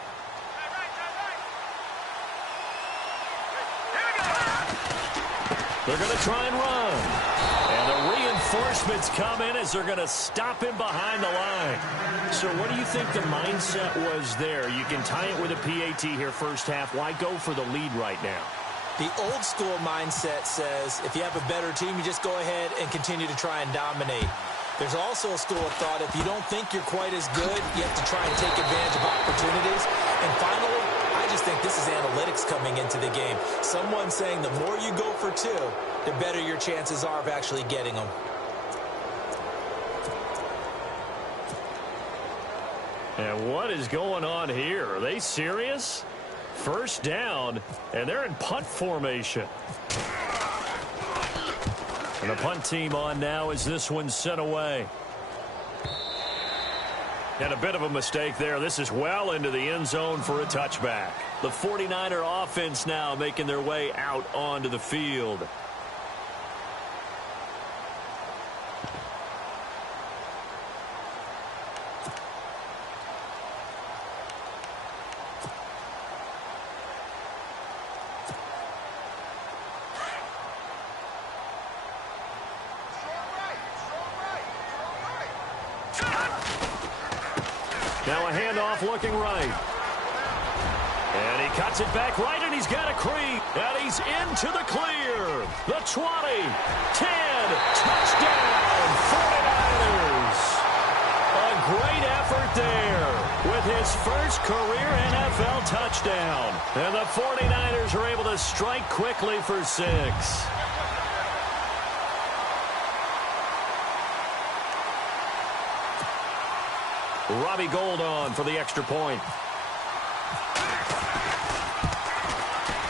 They're going to try and run. And the reinforcements come in as they're going to stop him behind the line. So what do you think the mindset was there? You can tie it with a PAT here first half. Why go for the lead right now? The old school mindset says if you have a better team, you just go ahead and continue to try and dominate. There's also a school of thought, if you don't think you're quite as good, you have to try and take advantage of opportunities. And finally, I just think this is analytics coming into the game. Someone saying the more you go for 2, the better your chances are of actually getting them. And what is going on here? Are they serious? First down, and they're in punt formation. And the punt team on now as this one's sent away. And a bit of a mistake there. This is well into the end zone for a touchback. The 49er offense now making their way out onto the field. Now a handoff looking right. And he cuts it back right, and he's got a creep. And he's into the clear. The 20, 10, touchdown, 49ers. A great effort there with his first career NFL touchdown. And the 49ers are able to strike quickly for 6. Robbie Gould on for the extra point.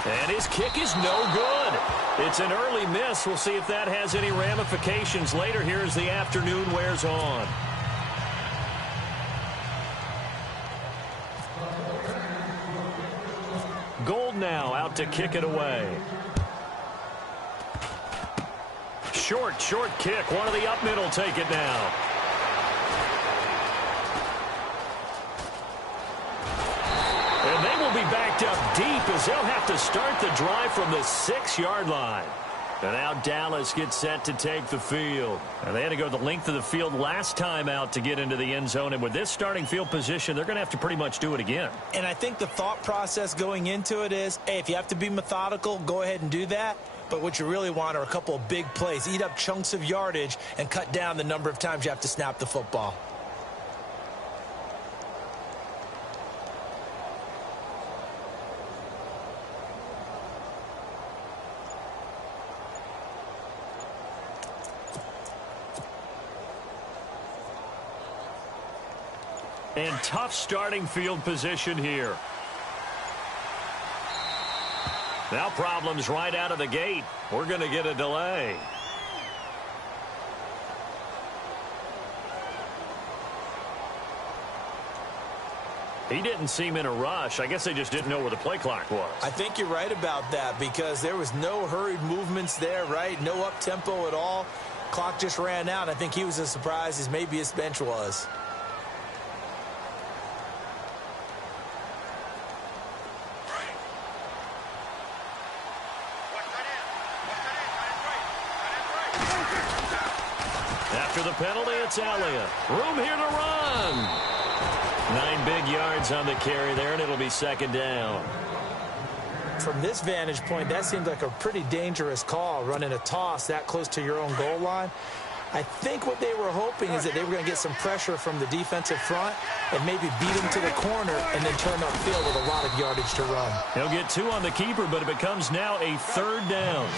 And his kick is no good. It's an early miss. We'll see if that has any ramifications later here as the afternoon wears on. Gould now out to kick it away. Short kick. One of the up middle take it now. Be backed up deep as they'll have to start the drive from the 6-yard line. And now Dallas gets set to take the field. And they had to go the length of the field last time out to get into the end zone. And with this starting field position, they're going to have to pretty much do it again. And I think the thought process going into it is, hey, if you have to be methodical, go ahead and do that. But what you really want are a couple of big plays. Eat up chunks of yardage and cut down the number of times you have to snap the football. And tough starting field position here. Now problems right out of the gate. We're going to get a delay. He didn't seem in a rush. I guess they just didn't know where the play clock was. I think you're right about that because there was no hurried movements there, right? No up-tempo at all. Clock just ran out. I think he was as surprised as maybe his bench was. After the penalty, it's Elliott. Room here to run. 9 big yards on the carry there, and it'll be second down. From this vantage point, that seems like a pretty dangerous call, running a toss that close to your own goal line. I think what they were hoping is that they were going to get some pressure from the defensive front and maybe beat him to the corner and then turn upfield with a lot of yardage to run. He'll get 2 on the keeper, but it becomes now a third down.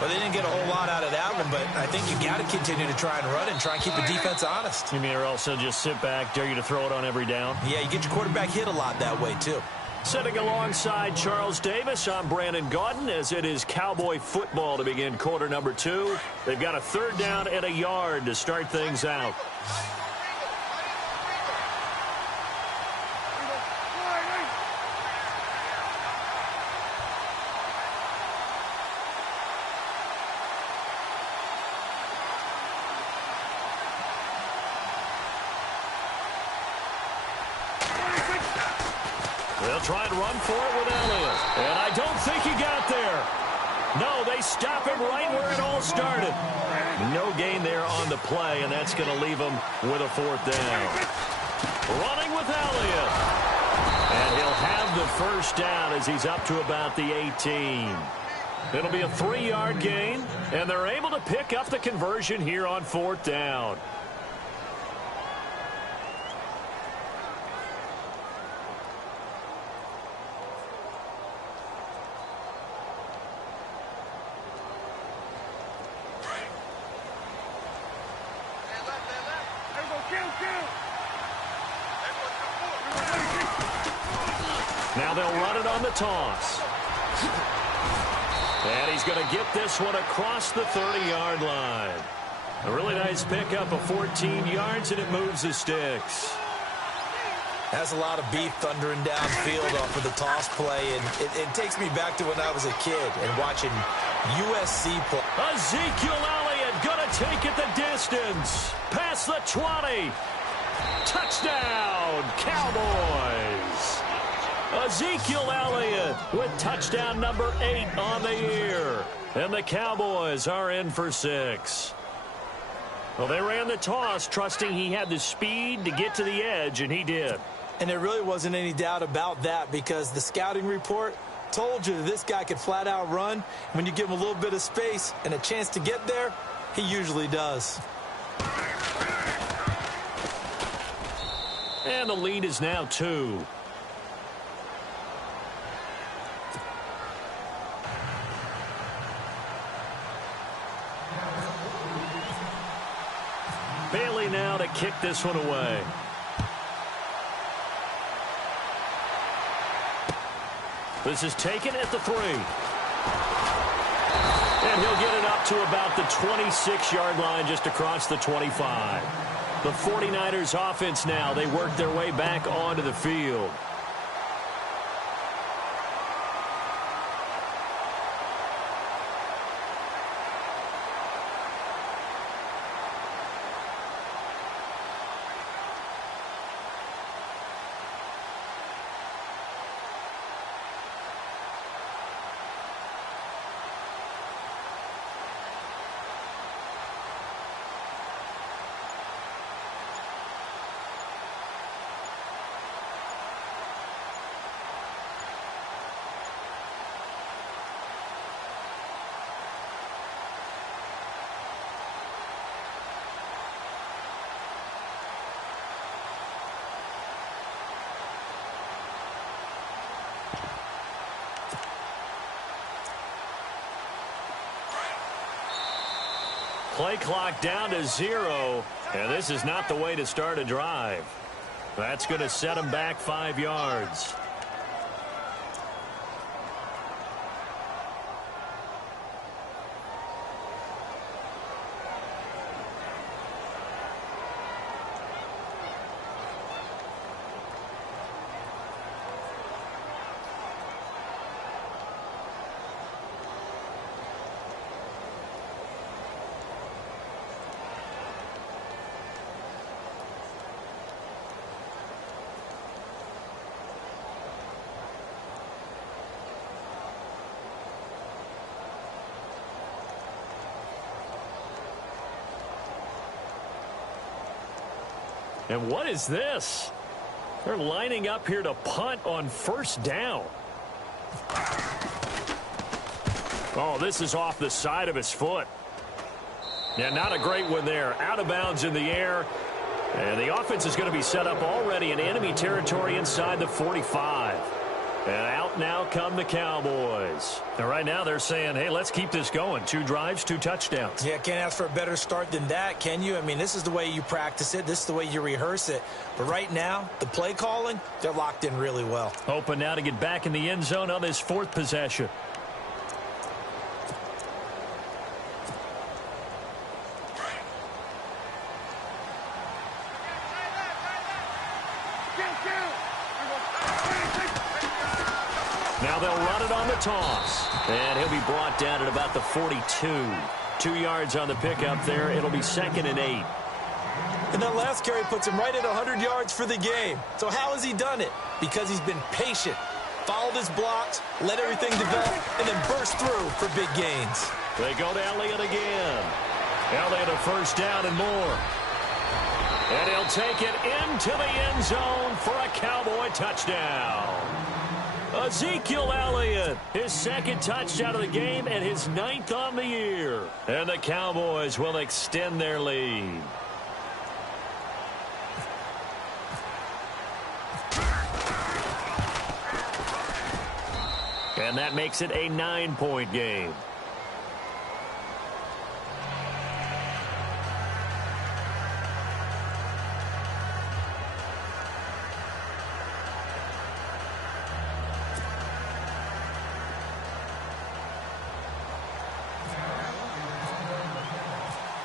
Well, they didn't get a whole lot out of that one, but I think you got to continue to try and run and try and keep the defense honest. You mean or also just sit back, dare you to throw it on every down? Yeah, you get your quarterback hit a lot that way, too. Sitting alongside Charles Davis, I'm Brandon Gaudin as it is Cowboy football to begin quarter number 2. They've got a third down and a yard to start things out. They'll try and run for it with Elliott. And I don't think he got there. No, they stop him right where it all started. No gain there on the play, and that's going to leave him with a fourth down. Running with Elliott. And he'll have the first down as he's up to about the 18. It'll be a 3-yard gain, and they're able to pick up the conversion here on fourth down. Now they'll run it on the toss. And he's going to get this one across the 30-yard line. A really nice pickup of 14 yards, and it moves the sticks. That's a lot of beef thundering downfield off of the toss play, and it takes me back to when I was a kid and watching USC play. Ezekiel Elliott going to take it the distance. Past the 20. Touchdown, Cowboys. Ezekiel Elliott with touchdown number 8 on the year. And the Cowboys are in for 6. Well, they ran the toss, trusting he had the speed to get to the edge, and he did. And there really wasn't any doubt about that because the scouting report told you that this guy could flat out run. When you give him a little bit of space and a chance to get there, he usually does. And the lead is now 2. Bailey now to kick this one away. This is taken at the 3. And he'll get it up to about the 26-yard line, just across the 25. The 49ers offense now, they work their way back onto the field. Play clock down to 0, and this is not the way to start a drive. That's going to set them back 5 yards. And what is this? They're lining up here to punt on first down. Oh, this is off the side of his foot. Yeah, not a great one there. Out of bounds in the air. And the offense is going to be set up already in enemy territory inside the 45. And out now come the Cowboys. And right now they're saying, hey, let's keep this going. 2 drives, 2 touchdowns. Yeah, can't ask for a better start than that, can you? I mean, this is the way you practice it. This is the way you rehearse it. But right now, the play calling, they're locked in really well. Hoping now to get back in the end zone on this 4th possession. Now they'll run it on the toss. And he'll be brought down at about the 42. 2 yards on the pickup there. It'll be 2nd and 8. And that last carry puts him right at 100 yards for the game. So how has he done it? Because he's been patient, followed his blocks, let everything develop, and then burst through for big gains. They go to Elliott again. Elliott a first down and more. And he'll take it into the end zone for a Cowboy touchdown. Ezekiel Elliott, his 2nd touchdown of the game and his 9th on the year. And the Cowboys will extend their lead. And that makes it a 9-point game.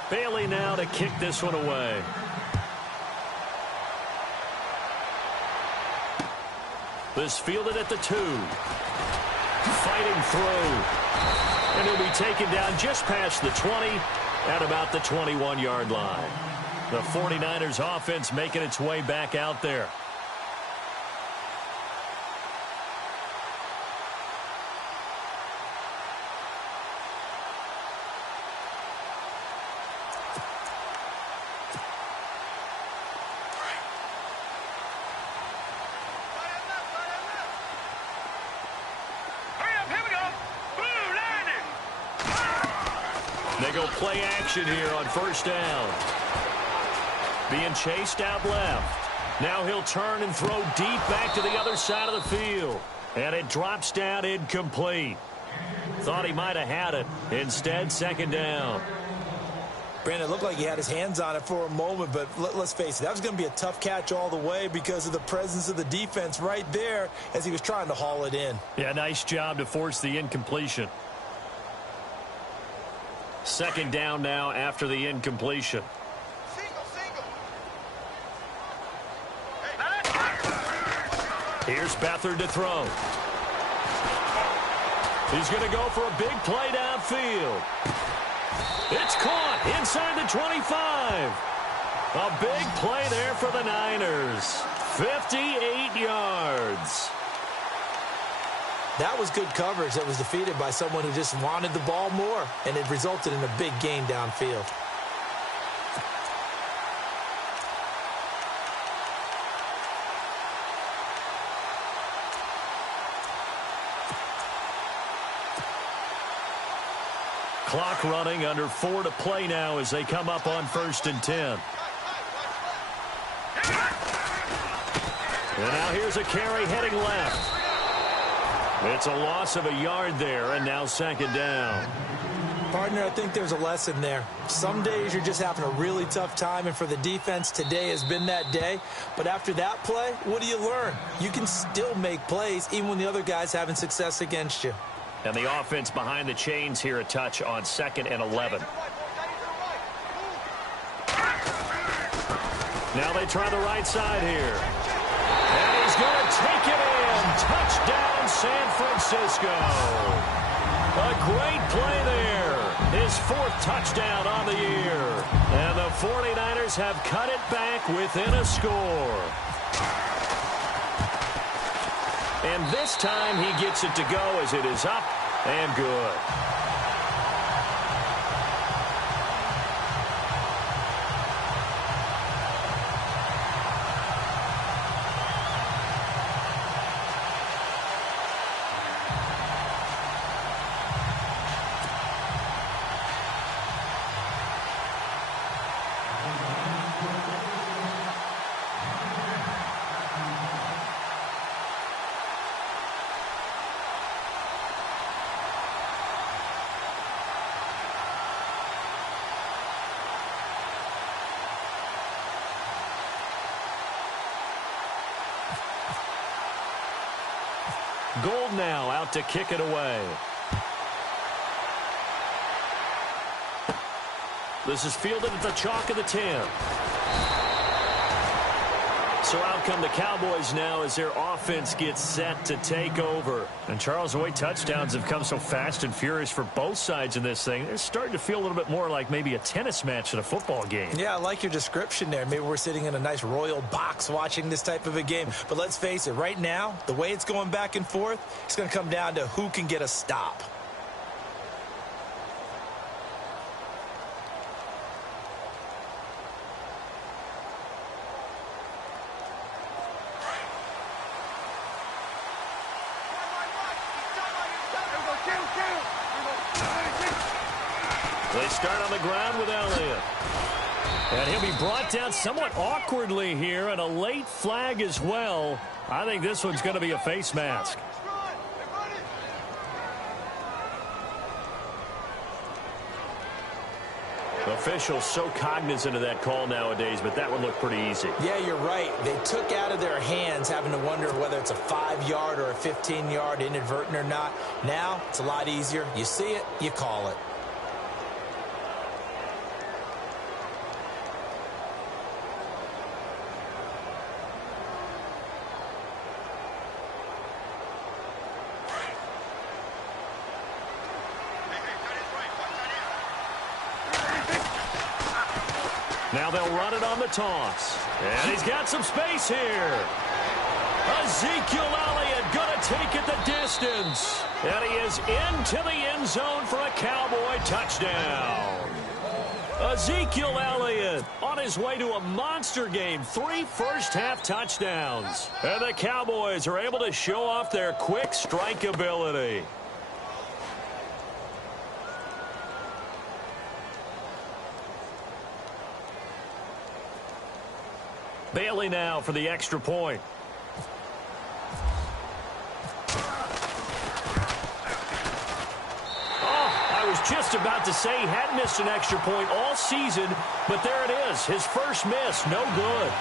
Bailey now to kick this one away. This fielded at the 2. Fighting through. And he'll be taken down just past the 20 at about the 21-yard line. The 49ers offense making its way back out there. They go play action here on first down. Being chased out left. Now he'll turn and throw deep back to the other side of the field. And it drops down incomplete. Thought he might have had it. Instead, 2nd down. Brandon, it looked like he had his hands on it for a moment, but let's face it, that was going to be a tough catch all the way because of the presence of the defense right there as he was trying to haul it in. Yeah, nice job to force the incompletion. 2nd down now after the incompletion. Here's Beathard to throw. He's going to go for a big play downfield. It's caught inside the 25. A big play there for the Niners. 58 yards. That was good coverage that was defeated by someone who just wanted the ball more, and it resulted in a big gain downfield. Clock running, under 4 to play now as they come up on 1st and 10. And now here's a carry heading left. It's a loss of a yard there, and now 2nd down. Partner, I think there's a lesson there. Some days you're just having a really tough time, and for the defense, today has been that day. But after that play, what do you learn? You can still make plays even when the other guy's having success against you. And the offense behind the chains here, a touch on 2nd and 11. Now they try the right side here. And he's going to take it in. Touchdown, San Francisco. A great play there. His 4th touchdown on the year. And the 49ers have cut it back within a score. And this time he gets it to go as it is up and good. Gold now out to kick it away. This is fielded at the chalk of the 10. So out come the Cowboys now as their offense gets set to take over. And Charles, the way touchdowns have come so fast and furious for both sides in this thing, they're starting to feel a little bit more like maybe a tennis match in a football game. Yeah, I like your description there. Maybe we're sitting in a nice royal box watching this type of a game. But let's face it, right now, the way it's going back and forth, it's going to come down to who can get a stop. They start on the ground with Elliott. And he'll be brought down somewhat awkwardly here, and a late flag as well. I think this one's going to be a face mask. Officials so cognizant of that call nowadays, but that would look pretty easy. Yeah, you're right. They took out of their hands having to wonder whether it's a 5-yard or a 15-yard inadvertent or not. Now, it's a lot easier. You see it, you call it. Now they'll run it on the toss. And he's got some space here. Ezekiel Elliott going to take it the distance. And he is into the end zone for a Cowboy touchdown. Ezekiel Elliott on his way to a monster game. 3 first-half touchdowns. And the Cowboys are able to show off their quick strike ability. Bailey now for the extra point. Oh, I was just about to say he hadn't missed an extra point all season, but there it is. His first miss, no good.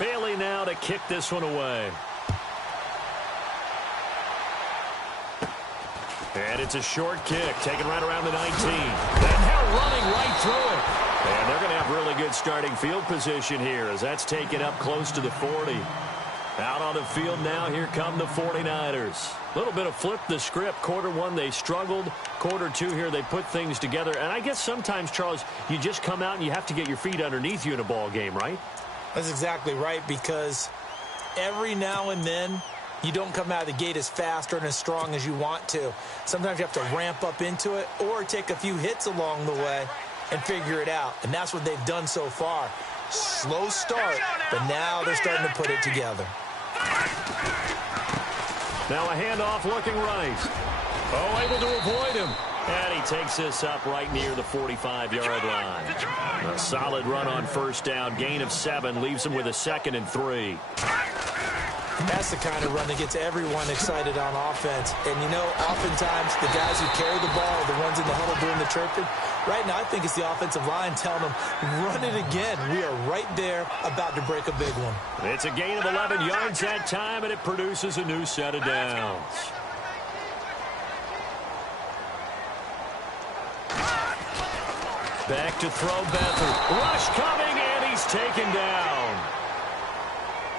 Bailey now to kick this one away. And it's a short kick, taken right around the 19. And now running right through it. And they're going to have really good starting field position here as that's taken up close to the 40. Out on the field now, here come the 49ers. A little bit of flip the script. Quarter one, they struggled. Quarter two here, they put things together. And I guess sometimes, Charles, you just come out and you have to get your feet underneath you in a ball game, right? That's exactly right, because every now and then You don't come out of the gate as fast or as strong as you want to. Sometimes you have to ramp up into it or take a few hits along the way and figure it out. And that's what they've done so far. Slow start, but now they're starting to put it together. Now a handoff looking right. Oh, able to avoid him. And he takes this up right near the 45-yard line. A solid run on first down. Gain of 7 leaves him with a 2nd and 3. That's the kind of run that gets everyone excited on offense. And, you know, oftentimes the guys who carry the ball are the ones in the huddle doing the chirping. Right now, I think it's the offensive line telling them, run it again. We are right there about to break a big one. It's a gain of 11 yards that time, and it produces a new set of downs. Back to throw Beathard. Rush coming, and he's taken down.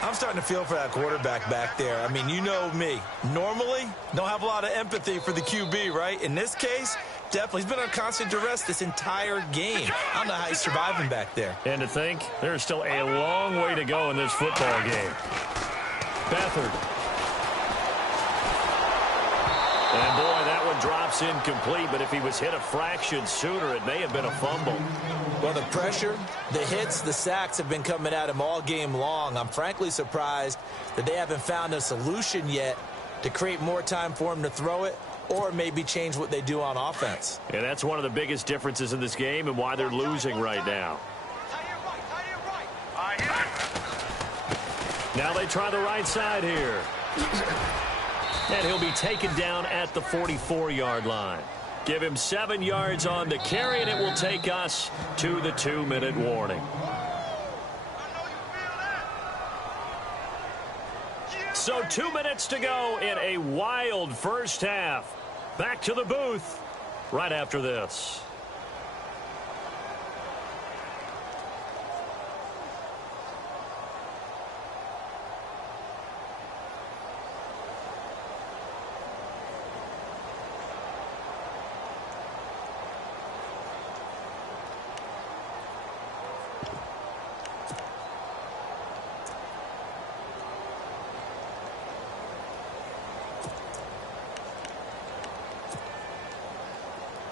I'm starting to feel for that quarterback back there. I mean, you know me. Normally, don't have a lot of empathy for the QB, right? In this case, definitely. He's been on constant duress this entire game. I don't know how he's surviving back there. And to think, there's still a long way to go in this football game. Beathard. And boy, that one drops incomplete, but if he was hit a fraction sooner, it may have been a fumble. Well, the pressure, the hits, the sacks have been coming at him all game long. I'm frankly surprised that they haven't found a solution yet to create more time for him to throw it or maybe change what they do on offense. And that's one of the biggest differences in this game and why they're losing right now. Now they try the right side here. And he'll be taken down at the 44-yard line. Give him 7 yards on the carry, and it will take us to the 2-minute warning. So 2 minutes to go in a wild first half. Back to the booth right after this.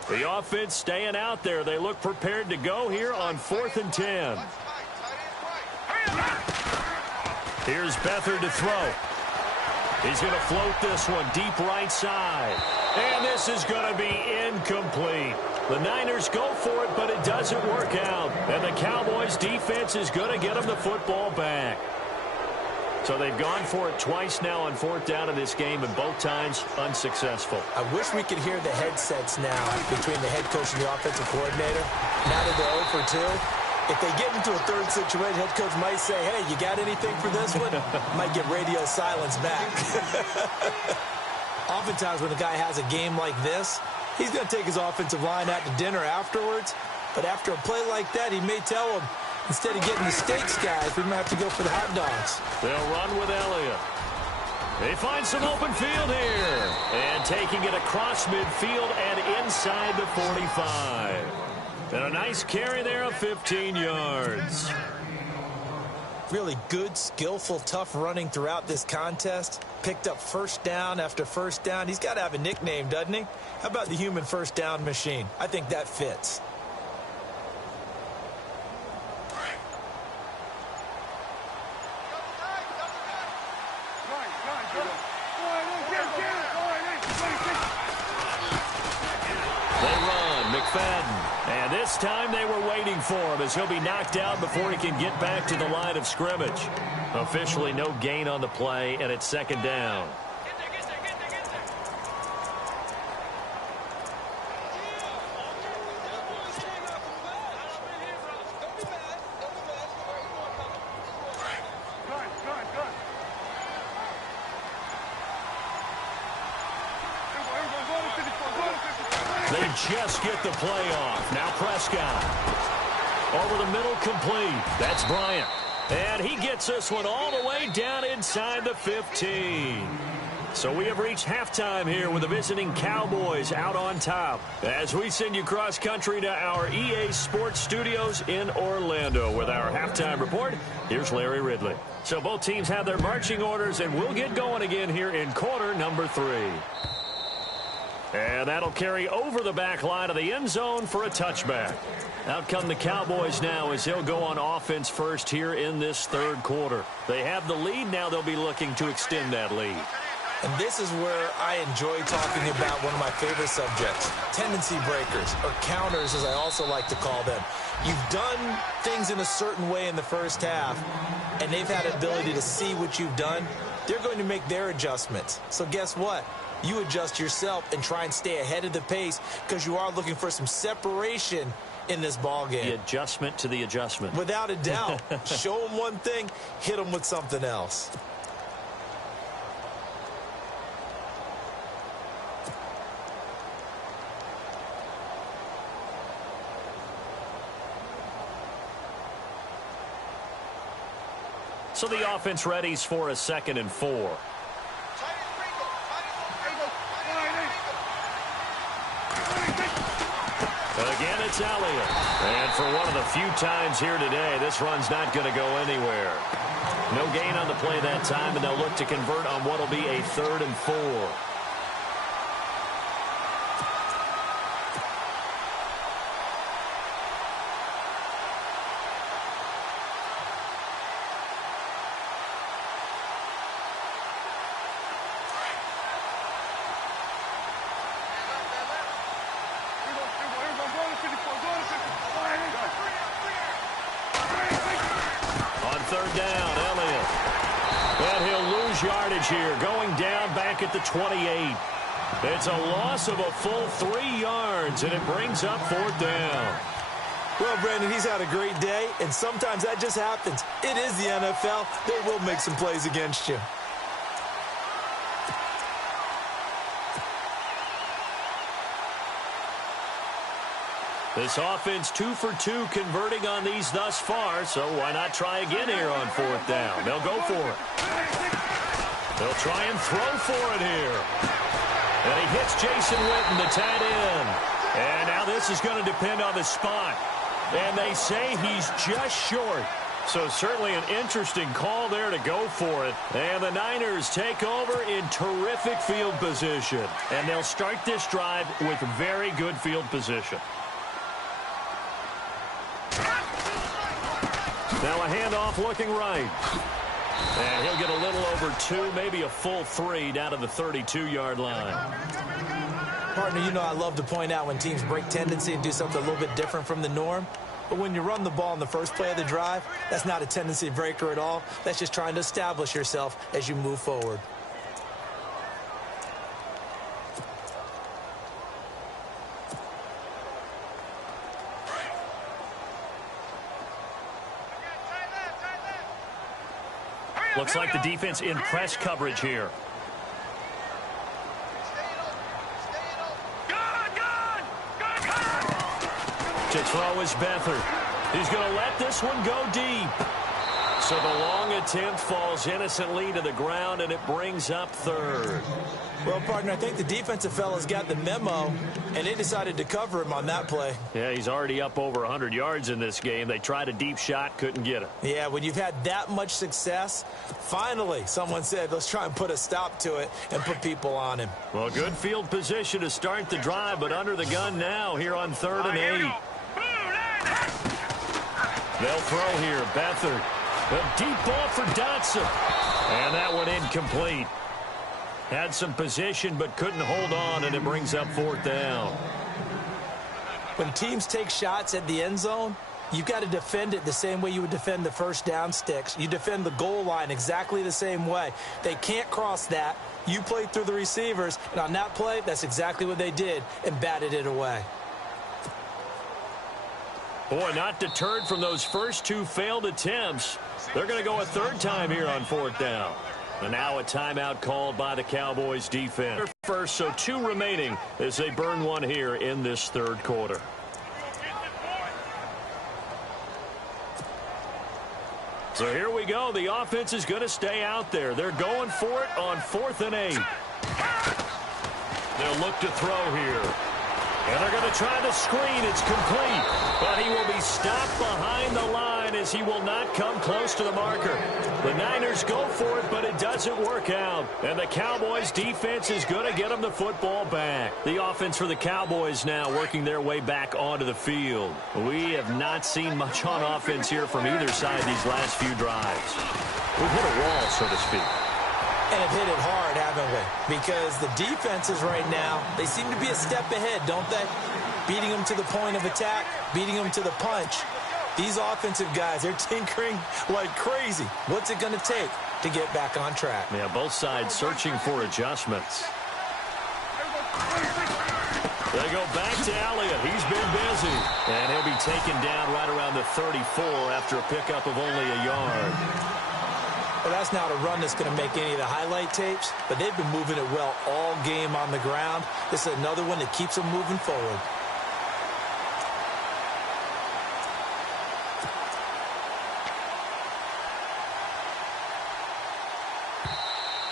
The offense staying out there. They look prepared to go here on 4th and 10. Here's Beathard to throw. He's going to float this one deep right side. And this is going to be incomplete. The Niners go for it, but it doesn't work out. And the Cowboys defense is going to get them the football back. So they've gone for it twice now on 4th down in this game, and both times unsuccessful. I wish we could hear the headsets now between the head coach and the offensive coordinator. Now that they're 0 for 2, if they get into a third situation, head coach might say, hey, you got anything for this one? Might get radio silence back. Oftentimes when a guy has a game like this, he's going to take his offensive line out to dinner afterwards. But after a play like that, he may tell him, instead of getting the steaks, guys, we might have to go for the hot dogs. They'll run with Elliott. They find some open field here. And taking it across midfield and inside the 45. And a nice carry there of 15 yards. Really good, skillful, tough running throughout this contest. Picked up first down after first down. He's got to have a nickname, doesn't he? How about the human first down machine? I think that fits. And this time they were waiting for him as he'll be knocked out before he can get back to the line of scrimmage. Officially no gain on the play, and it's 2nd down. They just get the play off. Now Prescott. Over the middle, complete. That's Bryant. And he gets this one all the way down inside the 15. So we have reached halftime here with the visiting Cowboys out on top. As we send you cross country to our EA Sports Studios in Orlando with our halftime report, here's Larry Ridley. So both teams have their marching orders, and we'll get going again here in quarter number 3. And that'll carry over the back line of the end zone for a touchback. Out come the Cowboys now as they'll go on offense first here in this third quarter. They have the lead. Now they'll be looking to extend that lead. And this is where I enjoy talking about one of my favorite subjects, tendency breakers, or counters as I also like to call them. You've done things in a certain way in the first half, and they've had an ability to see what you've done. They're going to make their adjustments. So guess what? You adjust yourself and try and stay ahead of the pace because you are looking for some separation in this ball game. The adjustment to the adjustment. Without a doubt. Show them one thing, hit them with something else. So the offense readies for a 2nd and 4. Again, it's Elliott. And for one of the few times here today, this run's not going to go anywhere. No gain on the play that time, and they'll look to convert on what will be a 3rd and 4. Down, Elliott. And he'll lose yardage here, going down back at the 28. It's a loss of a full 3 yards, and it brings up 4th down. Well, Brandon, he's had a great day, and sometimes that just happens. It is the NFL. They will make some plays against you. This offense 2 for 2 converting on these thus far, so why not try again here on 4th down? They'll go for it. They'll try and throw for it here. And he hits Jason Witten, the tight end. And now this is going to depend on the spot. And they say he's just short. So certainly an interesting call there to go for it. And the Niners take over in terrific field position. And they'll start this drive with very good field position. Now a handoff looking right. And he'll get a little over 2, maybe a full 3 down to the 32-yard line. Partner, you know I love to point out when teams break tendency and do something a little bit different from the norm. But when you run the ball in the first play of the drive, that's not a tendency breaker at all. That's just trying to establish yourself as you move forward. Looks like the defense in press coverage here. To throw is Beathard. He's going to let this one go deep. So the long attempt falls innocently to the ground, and it brings up 3rd. Well, partner, I think the defensive fella's got the memo, and they decided to cover him on that play. Yeah, he's already up over 100 yards in this game. They tried a deep shot, couldn't get it. Yeah, when you've had that much success, finally someone said, let's try and put a stop to it and put people on him. Well, good field position to start the drive, but under the gun now here on 3rd and 8. They'll throw here. Beathard. A deep ball for Dotson. And that one incomplete. Had some position but couldn't hold on, and it brings up 4th down. When teams take shots at the end zone, you've got to defend it the same way you would defend the first down sticks. You defend the goal line exactly the same way. They can't cross that. You play through the receivers, and on that play, that's exactly what they did and batted it away. Boy, not deterred from those first 2 failed attempts. They're going to go a 3rd time here on 4th down. And now a timeout called by the Cowboys defense. First, so 2 remaining as they burn one here in this 3rd quarter. So here we go. The offense is going to stay out there. They're going for it on 4th and 8. They'll look to throw here. And they're going to try the screen. It's complete. But he will be stopped behind the line as he will not come close to the marker. The Niners go for it, but it doesn't work out. And the Cowboys defense is going to get them the football back. The offense for the Cowboys now working their way back onto the field. We have not seen much on offense here from either side these last few drives. We've hit a wall, so to speak. And have hit it hard, haven't we? Because the defenses right now, they seem to be a step ahead, don't they? Beating them to the point of attack, beating them to the punch. These offensive guys, they're tinkering like crazy. What's it going to take to get back on track? Yeah, both sides searching for adjustments. They go back to Elliott. He's been busy. And he'll be taken down right around the 34 after a pickup of only a yard. Well, that's not a run that's going to make any of the highlight tapes, but they've been moving it well all game on the ground. This is another one that keeps them moving forward.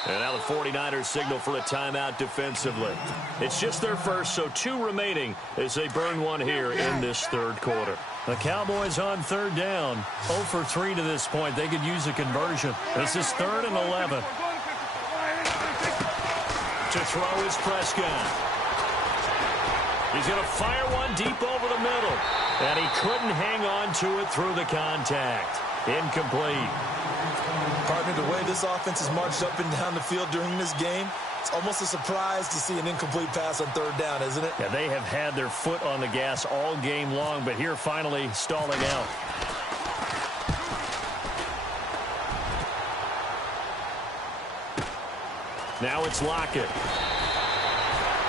And now the 49ers signal for a timeout defensively. It's just their first, so 2 remaining as they burn one here in this third quarter. The Cowboys on third down. 0 for 3 to this point. They could use a conversion. This is 3rd and 11. To throw is Prescott. He's going to fire one deep over the middle. And he couldn't hang on to it through the contact. Incomplete. Partner, the way this offense has marched up and down the field during this game, it's almost a surprise to see an incomplete pass on third down, isn't it? Yeah, they have had their foot on the gas all game long, but here finally stalling out. Now it's Lockett.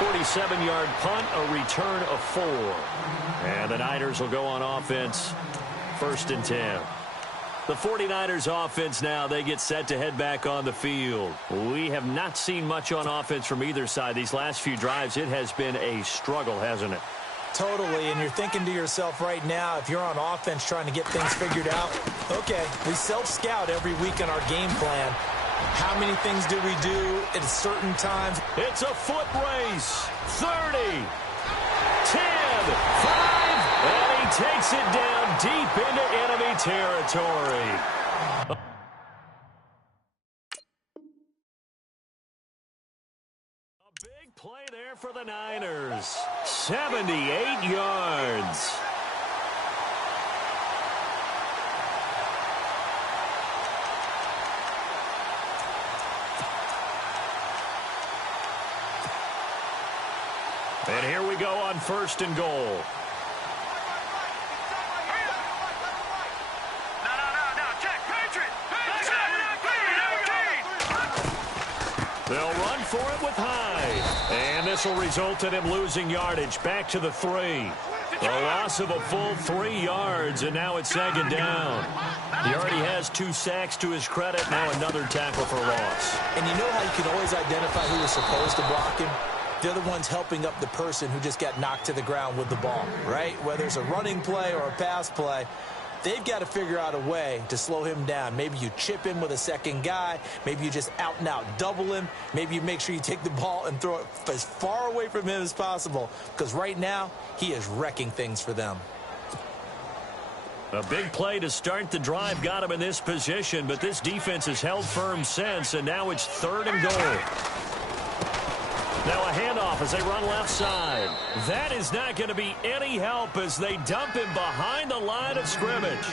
47-yard punt, a return of 4. And the Niners will go on offense, 1st and 10. The 49ers offense now, they get set to head back on the field. We have not seen much on offense from either side. These last few drives, it has been a struggle, hasn't it? Totally, and you're thinking to yourself right now, if you're on offense trying to get things figured out, okay, we self-scout every week in our game plan. How many things do we do at certain times? It's a foot race. 30, 10, 5, and he takes it down deep into enemy territory. A big play there for the Niners. 78 yards. And here we go on 1st and goal. No, check, Patriot. They'll run for it with Hyde. And this will result in him losing yardage back to the 3. A loss of a full 3 yards, and now it's 2nd down. He already has 2 sacks to his credit. Now another tackle for loss. And you know how you can always identify who was supposed to block him? They're the ones helping up the person who just got knocked to the ground with the ball, right? Whether it's a running play or a pass play, they've got to figure out a way to slow him down. Maybe you chip him with a second guy. Maybe you just out and out double him. Maybe you make sure you take the ball and throw it as far away from him as possible, because right now he is wrecking things for them. A big play to start the drive got him in this position, but this defense has held firm since, and now it's 3rd and goal. Now a handoff as they run left side. That is not going to be any help as they dump him behind the line of scrimmage.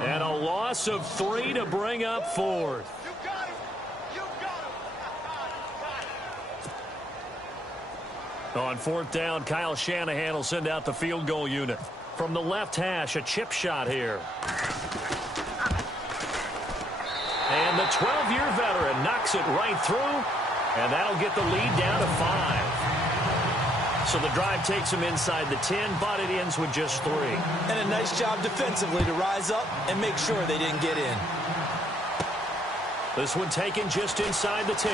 And a loss of 3 to bring up 4th. On 4th down, Kyle Shanahan will send out the field goal unit. From the left hash, a chip shot here. And the 12-year veteran knocks it right through. And that'll get the lead down to 5. So the drive takes them inside the 10, but it ends with just 3. And a nice job defensively to rise up and make sure they didn't get in. This one taken just inside the 10.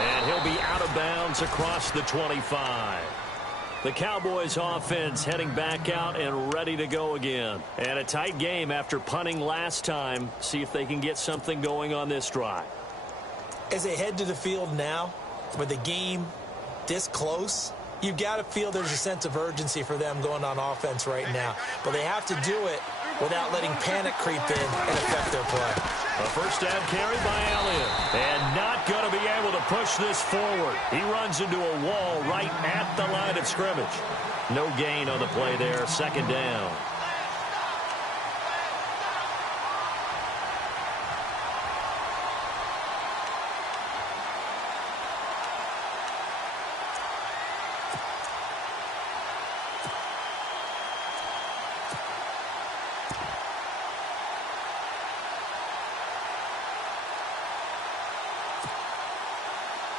And he'll be out of bounds across the 25. The Cowboys offense heading back out and ready to go again. And a tight game after punting last time. See if they can get something going on this drive. As they head to the field now, with the game this close, you've got to feel there's a sense of urgency for them going on offense right now. But they have to do it without letting panic creep in and affect their play. A first down carry by Elliott. And not going to be able to push this forward. He runs into a wall right at the line of scrimmage. No gain on the play there. Second down.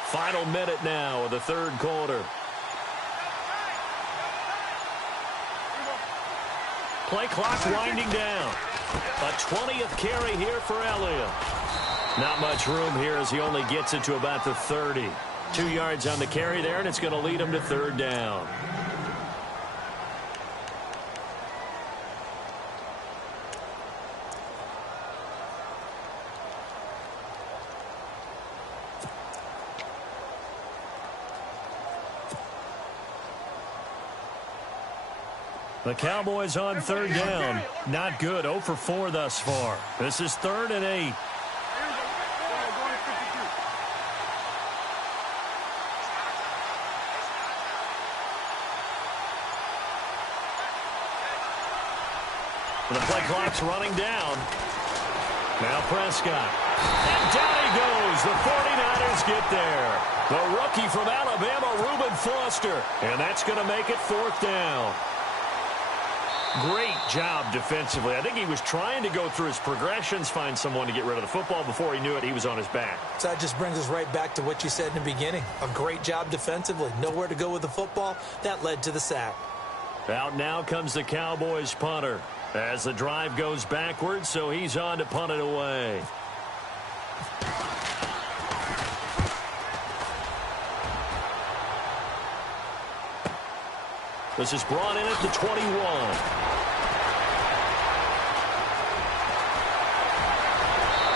Final minute now of the third quarter. Play clock winding down. A 20th carry here for Elliott. Not much room here as he only gets it to about the 30. 2 yards on the carry there, and it's going to lead him to third down. The Cowboys on third down. Not good. 0 for 4 thus far. This is 3rd and 8. The play clock's running down. Now Prescott. And down he goes. The 49ers get there. The rookie from Alabama, Reuben Foster. And that's going to make it 4th down. Great job defensively. I think he was trying to go through his progressions, find someone to get rid of the football. Before he knew it, he was on his back. So that just brings us right back to what you said in the beginning. A great job defensively. Nowhere to go with the football. That led to the sack. Out now comes the Cowboys punter as the drive goes backwards, so he's on to punt it away. This is brought in at the 21.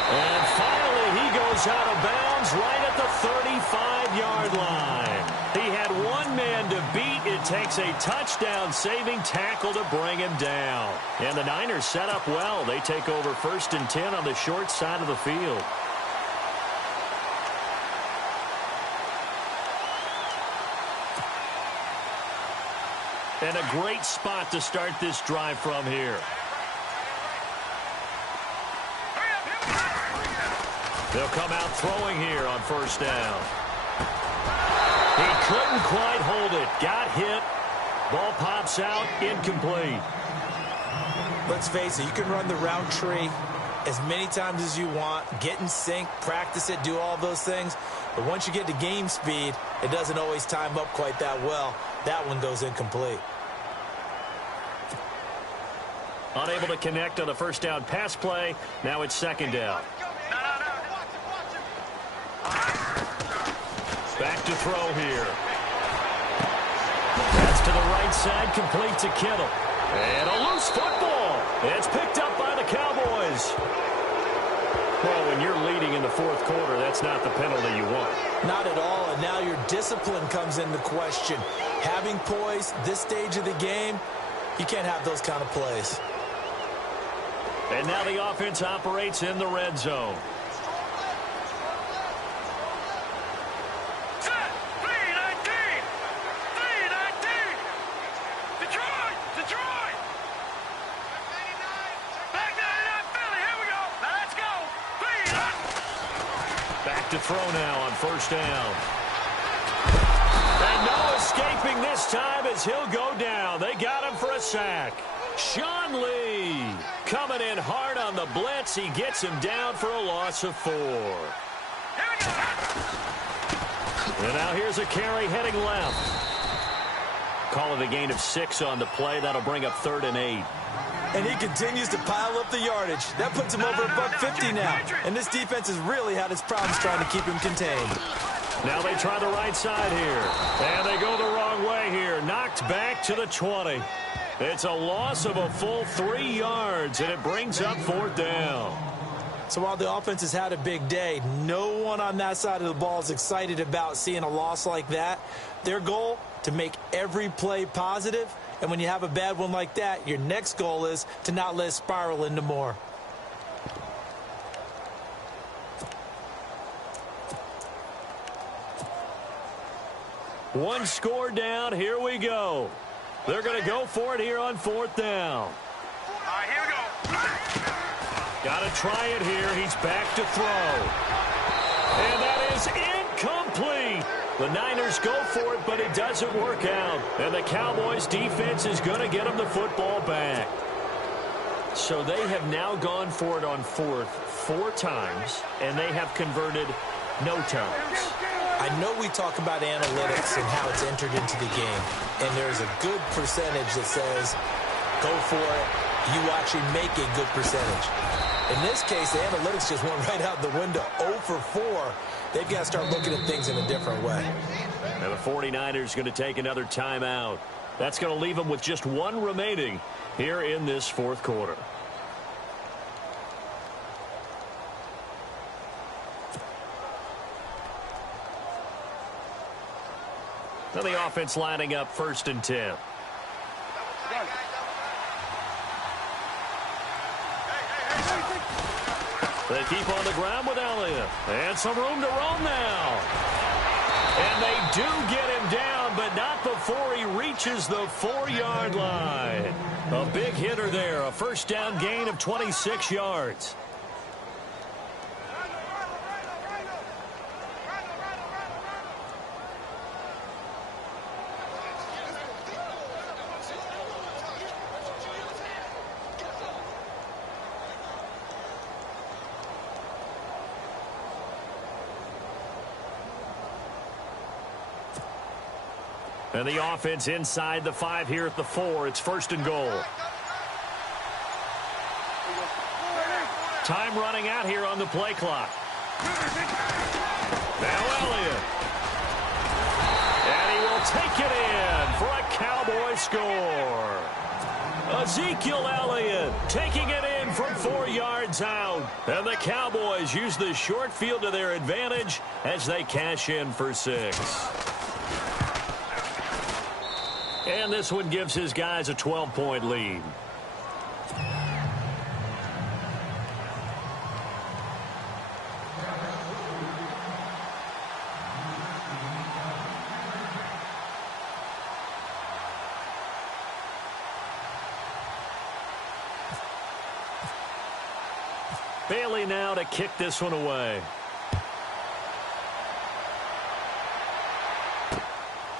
And finally, he goes out of bounds right at the 35-yard line. He had one man to beat. It takes a touchdown-saving tackle to bring him down. And the Niners set up well. They take over 1st and 10 on the short side of the field. And a great spot to start this drive from here. They'll come out throwing here on 1st down. He couldn't quite hold it. Got hit. Ball pops out. Incomplete. Let's face it, you can run the route tree as many times as you want, get in sync, practice it, do all those things. But once you get to game speed, it doesn't always time up quite that well. That one goes incomplete. Unable to connect on the 1st down pass play. Now it's 2nd down. Back to throw here. That's to the right side, complete to Kittle. And a loose football. It's picked up by the Cowboys. Well, when you're leading in the 4th quarter, that's not the penalty you want. Not at all, and now your discipline comes into question. Having poise this stage of the game, you can't have those kind of plays. And now the offense operates in the red zone. To throw now on 1st down. And no escaping this time as he'll go down. They got him for a sack. Sean Lee coming in hard on the blitz. He gets him down for a loss of 4. And now here's a carry heading left. Call it a gain of 6 on the play. That'll bring up 3rd and 8. And he continues to pile up the yardage. That puts him over $150 now. And this defense has really had its problems trying to keep him contained. Now they try the right side here. And they go the wrong way here. Knocked back to the 20. It's a loss of a full 3 yards, and it brings up 4th down. So while the offense has had a big day, no one on that side of the ball is excited about seeing a loss like that. Their goal, to make every play positive. And when you have a bad one like that, your next goal is to not let it spiral into more. One score down. Here we go. They're going to go for it here on 4th down. All right, here we go. Got to try it here. He's back to throw. And that is incomplete. The Niners go for it, but it doesn't work out. And the Cowboys defense is going to get them the football back. So they have now gone for it on 4th 4 times, and they have converted no times. I know we talk about analytics and how it's entered into the game, and there's a good percentage that says, go for it, you actually make a good percentage. In this case, the analytics just went right out the window. 0 for 4. They've got to start looking at things in a different way. And the 49ers going to take another timeout. That's going to leave them with just 1 remaining here in this 4th quarter. Now the offense lining up 1st and 10. They keep on the ground with Elliott. And some room to roam now. And they do get him down, but not before he reaches the 4-yard line. A big hitter there. A 1st down gain of 26 yards. And the offense inside the 5 here at the 4. It's 1st and goal. Time running out here on the play clock. Now Elliott. And he will take it in for a Cowboy score. Ezekiel Elliott taking it in from 4 yards out. And the Cowboys use the short field to their advantage as they cash in for 6. And this one gives his guys a 12-point lead. Bailey now to kick this one away.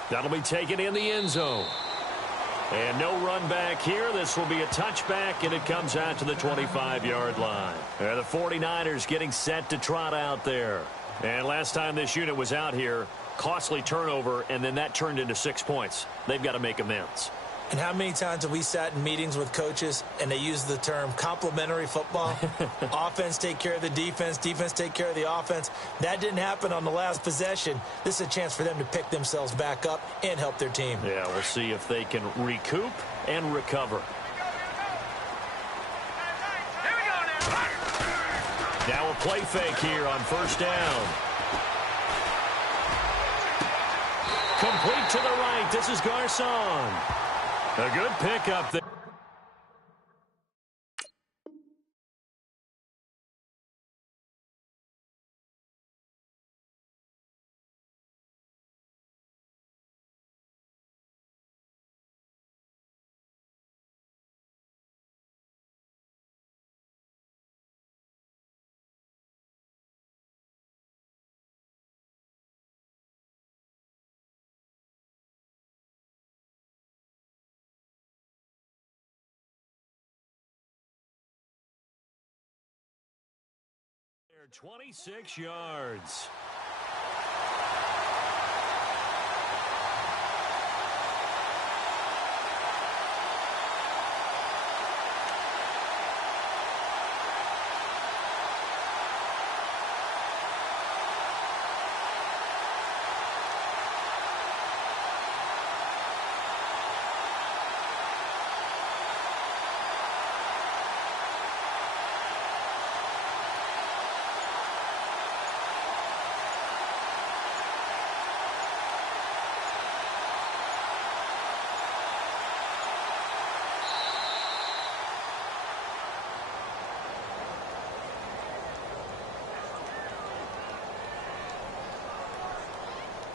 That'll be taken in the end zone. And no run back here. This will be a touchback, and it comes out to the 25-yard line. And the 49ers getting set to trot out there. And last time this unit was out here, costly turnover, and then that turned into 6 points. They've got to make amends. And how many times have we sat in meetings with coaches and they use the term complementary football? Offense take care of the defense, defense take care of the offense. That didn't happen on the last possession. This is a chance for them to pick themselves back up and help their team. Yeah, we'll see if they can recoup and recover. Here we go now. Now a play fake here on 1st down. Complete to the right. This is Garcon. A good pickup there. They're 26 yards.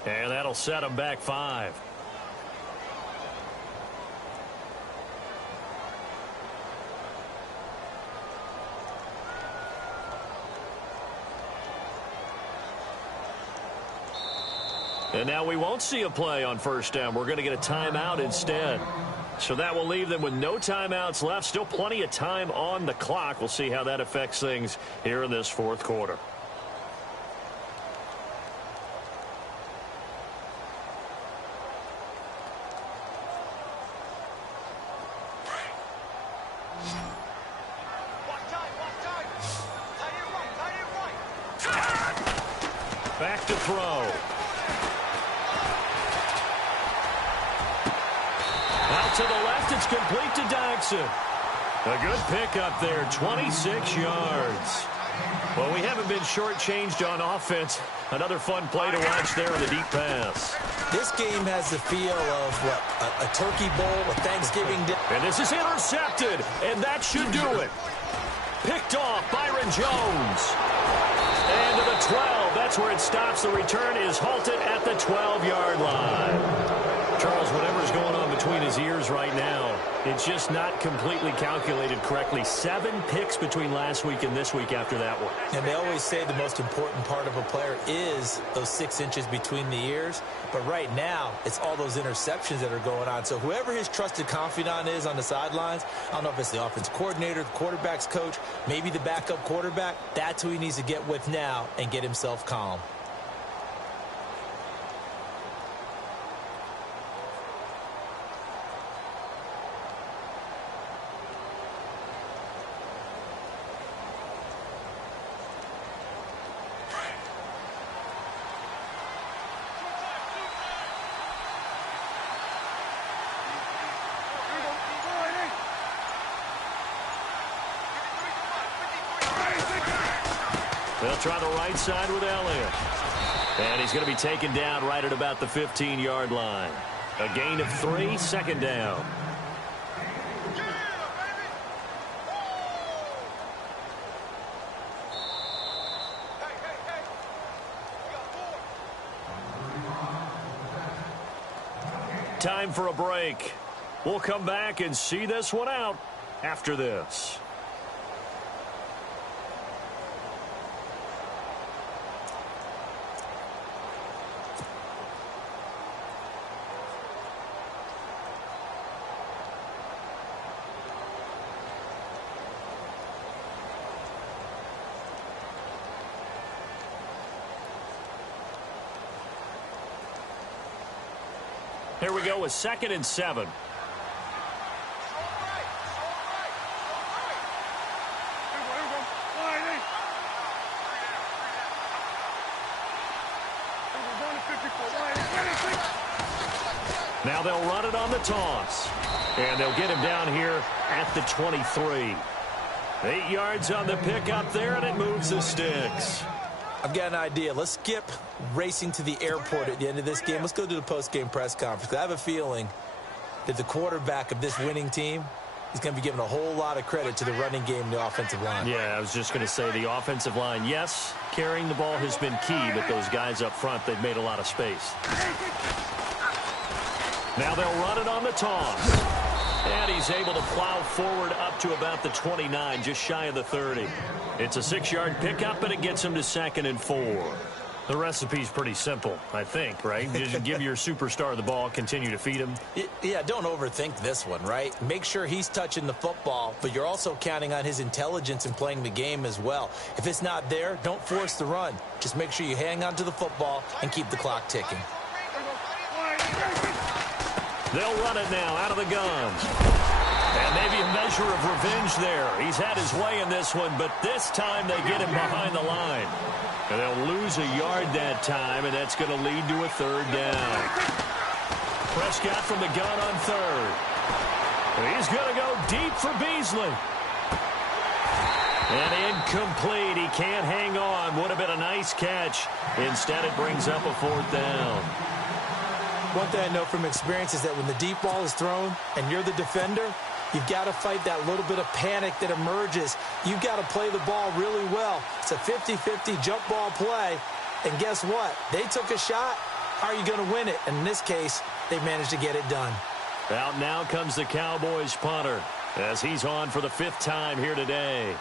And that'll set them back 5. And now we won't see a play on first down. We're going to get a timeout instead. So that will leave them with no timeouts left. Still plenty of time on the clock. We'll see how that affects things here in this fourth quarter. Back to throw. Out to the left, it's complete to Daxon. A good pickup there, 26 yards. Well, we haven't been shortchanged on offense. Another fun play to watch there on the deep pass. This game has the feel of, what, a turkey bowl, a Thanksgiving dinner. And this is intercepted, and that should do it. Picked off, Byron Jones. And to the 12, that's where it stops. The return is halted at the 12-yard line. Charles, whatever's going on between his ears right now, it's just not completely calculated correctly. 7 picks between last week and this week after that one. And they always say the most important part of a player is those 6 inches between the ears. But right now, it's all those interceptions that are going on. So whoever his trusted confidant is on the sidelines, I don't know if it's the offense coordinator, the quarterback's coach, maybe the backup quarterback, that's who he needs to get with now and get himself calm. They'll try the right side with Elliott. And he's going to be taken down right at about the 15-yard line. A gain of 3, second down. Time for a break. We'll come back and see this one out after this. Here we go with 2nd and 7. Now they'll run it on the toss. And they'll get him down here at the 23. 8 yards on the pickup there, and it moves the sticks. I've got an idea. Let's skip racing to the airport at the end of this game. Let's go to the post-game press conference. I have a feeling that the quarterback of this winning team is going to be given a whole lot of credit to the running game and the offensive line. Yeah, I was just going to say the offensive line, yes, carrying the ball has been key, but those guys up front, they've made a lot of space. Now they'll run it on the toss. And he's able to plow forward up to about the 29, just shy of the 30. It's a 6-yard pickup, and it gets him to 2nd and 4. The recipe's pretty simple, I think, right? Just give your superstar the ball, continue to feed him. Yeah, don't overthink this one, right? Make sure he's touching the football, but you're also counting on his intelligence in playing the game as well. If it's not there, don't force the run. Just make sure you hang on to the football and keep the clock ticking. They'll run it now out of the gun. And maybe a measure of revenge there. He's had his way in this one, but this time they get him behind the line. And they'll lose a yard that time, and that's going to lead to a 3rd down. Prescott from the gun on 3rd. And he's going to go deep for Beasley. And incomplete. He can't hang on. Would have been a nice catch. Instead, it brings up a 4th down. One thing I know from experience is that when the deep ball is thrown and you're the defender, you've got to fight that little bit of panic that emerges. You've got to play the ball really well. It's a 50-50 jump ball play. And guess what? They took a shot. how are you going to win it? And in this case, they've managed to get it done. Out now comes the Cowboys punter as he's on for the 5th time here today.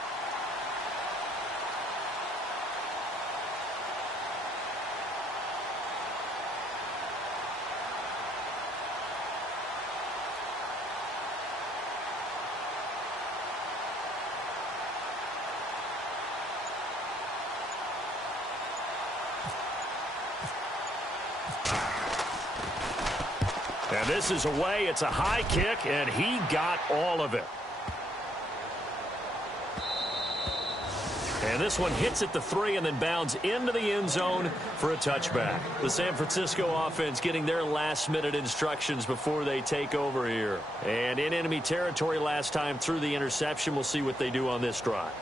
And this is away. It's a high kick, and he got all of it. And this one hits at the 3 and then bounds into the end zone for a touchback. The San Francisco offense getting their last-minute instructions before they take over here. And in enemy territory last time through the interception. We'll see what they do on this drive.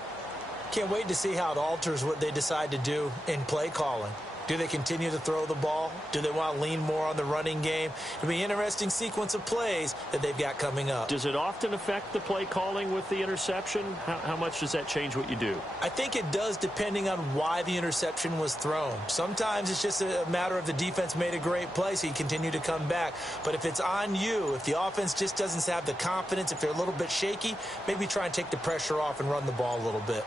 Can't wait to see how it alters what they decide to do in play calling. Do they continue to throw the ball? Do they want to lean more on the running game? It'll be an interesting sequence of plays that they've got coming up. Does it often affect the play calling with the interception? How much does that change what you do? I think it does depending on why the interception was thrown. Sometimes it's just a matter of the defense made a great play, so you continue to come back. But if it's on you, if the offense just doesn't have the confidence, if they're a little bit shaky, maybe try and take the pressure off and run the ball a little bit.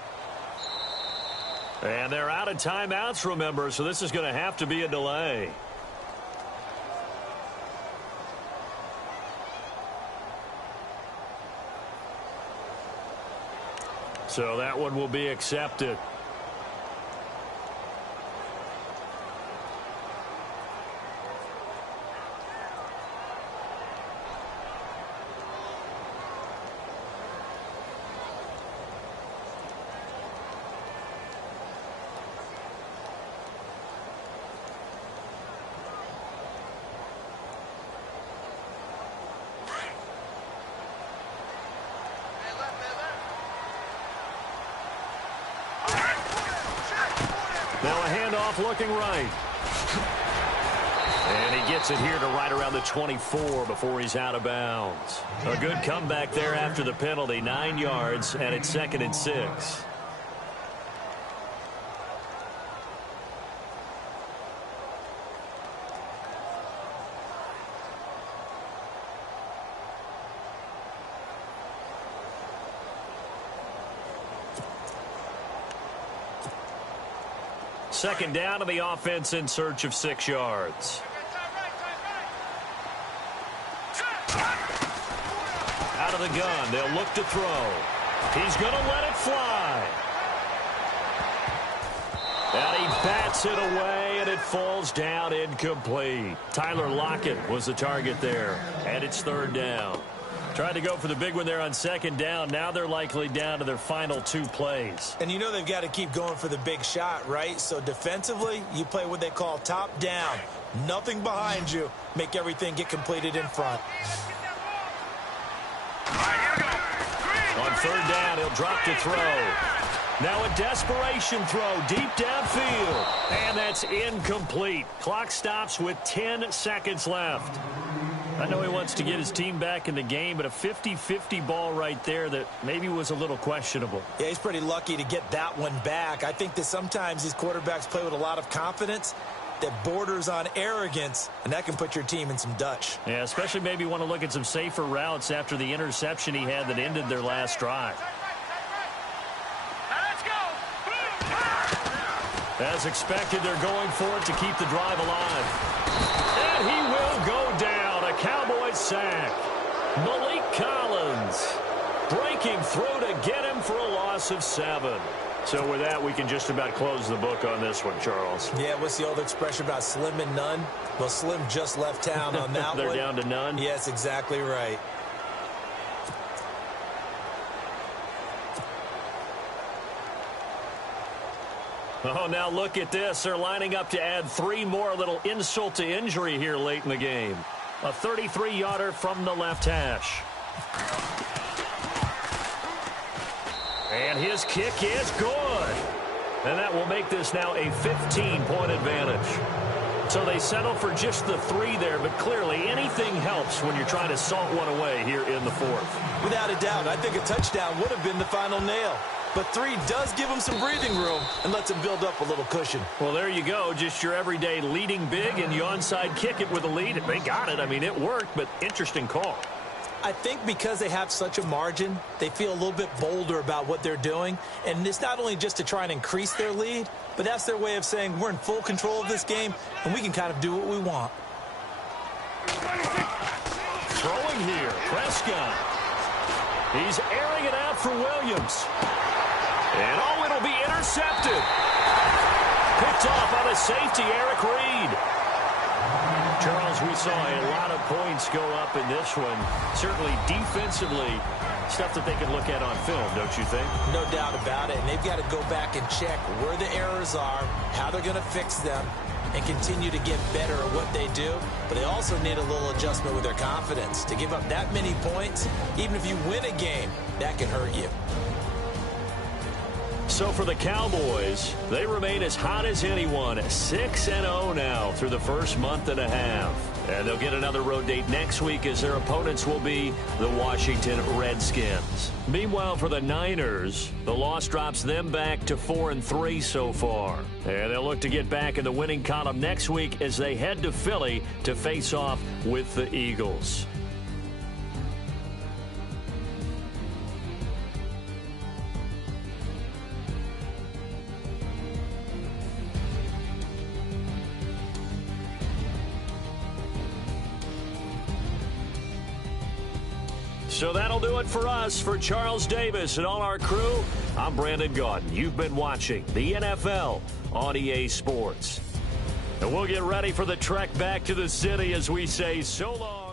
And they're out of timeouts, remember, so this is going to have to be a delay. So that one will be accepted. Now a handoff looking right. And he gets it here to right around the 24 before he's out of bounds. A good comeback there after the penalty. 9 yards, and it's 2nd and 6. Second down to the offense in search of 6 yards. Out of the gun. They'll look to throw. He's going to let it fly. And he bats it away, and it falls down incomplete. Tyler Lockett was the target there, and it's 3rd down. Tried to go for the big one there on 2nd down. Now they're likely down to their final 2 plays. And you know they've got to keep going for the big shot, right? So defensively, you play what they call top down. Nothing behind you. Make everything get completed in front. On 3rd down, he'll drop to throw. Now a desperation throw deep downfield. And that's incomplete. Clock stops with 10 seconds left. I know he wants to get his team back in the game, but a 50-50 ball right there that maybe was a little questionable. Yeah, he's pretty lucky to get that one back. I think that sometimes these quarterbacks play with a lot of confidence that borders on arrogance, and that can put your team in some Dutch. Yeah, especially maybe want to look at some safer routes after the interception he had that ended their last drive. As expected, they're going for it to keep the drive alive. And he will go down. A Cowboys sack. Malik Collins breaking through to get him for a loss of 7. So with that, we can just about close the book on this one, Charles. Yeah, what's the old expression about slim and none? Well, Slim just left town on that They're one. down to none? Yes, exactly right. Oh, now look at this. They're lining up to add 3 more, a little insult to injury here late in the game. A 33-yarder from the left hash. And his kick is good. And that will make this now a 15-point advantage. So they settle for just the 3 there, but clearly anything helps when you're trying to salt one away here in the 4th. Without a doubt, I think a touchdown would have been the final nail. but 3 does give them some breathing room and lets them build up a little cushion. Well, there you go. Just your everyday leading big, and you onside kick it with a lead. They got it. I mean, it worked, but interesting call. I think because they have such a margin, they feel a little bit bolder about what they're doing. And it's not only just to try and increase their lead, but that's their way of saying we're in full control of this game, and we can kind of do what we want. Throwing here, Prescott. He's airing it out for Williams. And, oh, it'll be intercepted. Picked off by the safety, Eric Reed. Charles, we saw a lot of points go up in this one. Certainly defensively, stuff that they can look at on film, don't you think? No doubt about it. And they've got to go back and check where the errors are, how they're going to fix them, and continue to get better at what they do. But they also need a little adjustment with their confidence. To give up that many points, even if you win a game, that can hurt you. So for the Cowboys, they remain as hot as anyone, 6-0 now through the first month and a half. And they'll get another road date next week as their opponents will be the Washington Redskins. Meanwhile, for the Niners, the loss drops them back to 4-3 so far. And they'll look to get back in the winning column next week as they head to Philly to face off with the Eagles. So that'll do it for us. For Charles Davis and all our crew, I'm Brandon Gaudin. You've been watching the NFL on EA Sports. And we'll get ready for the trek back to the city as we say so long.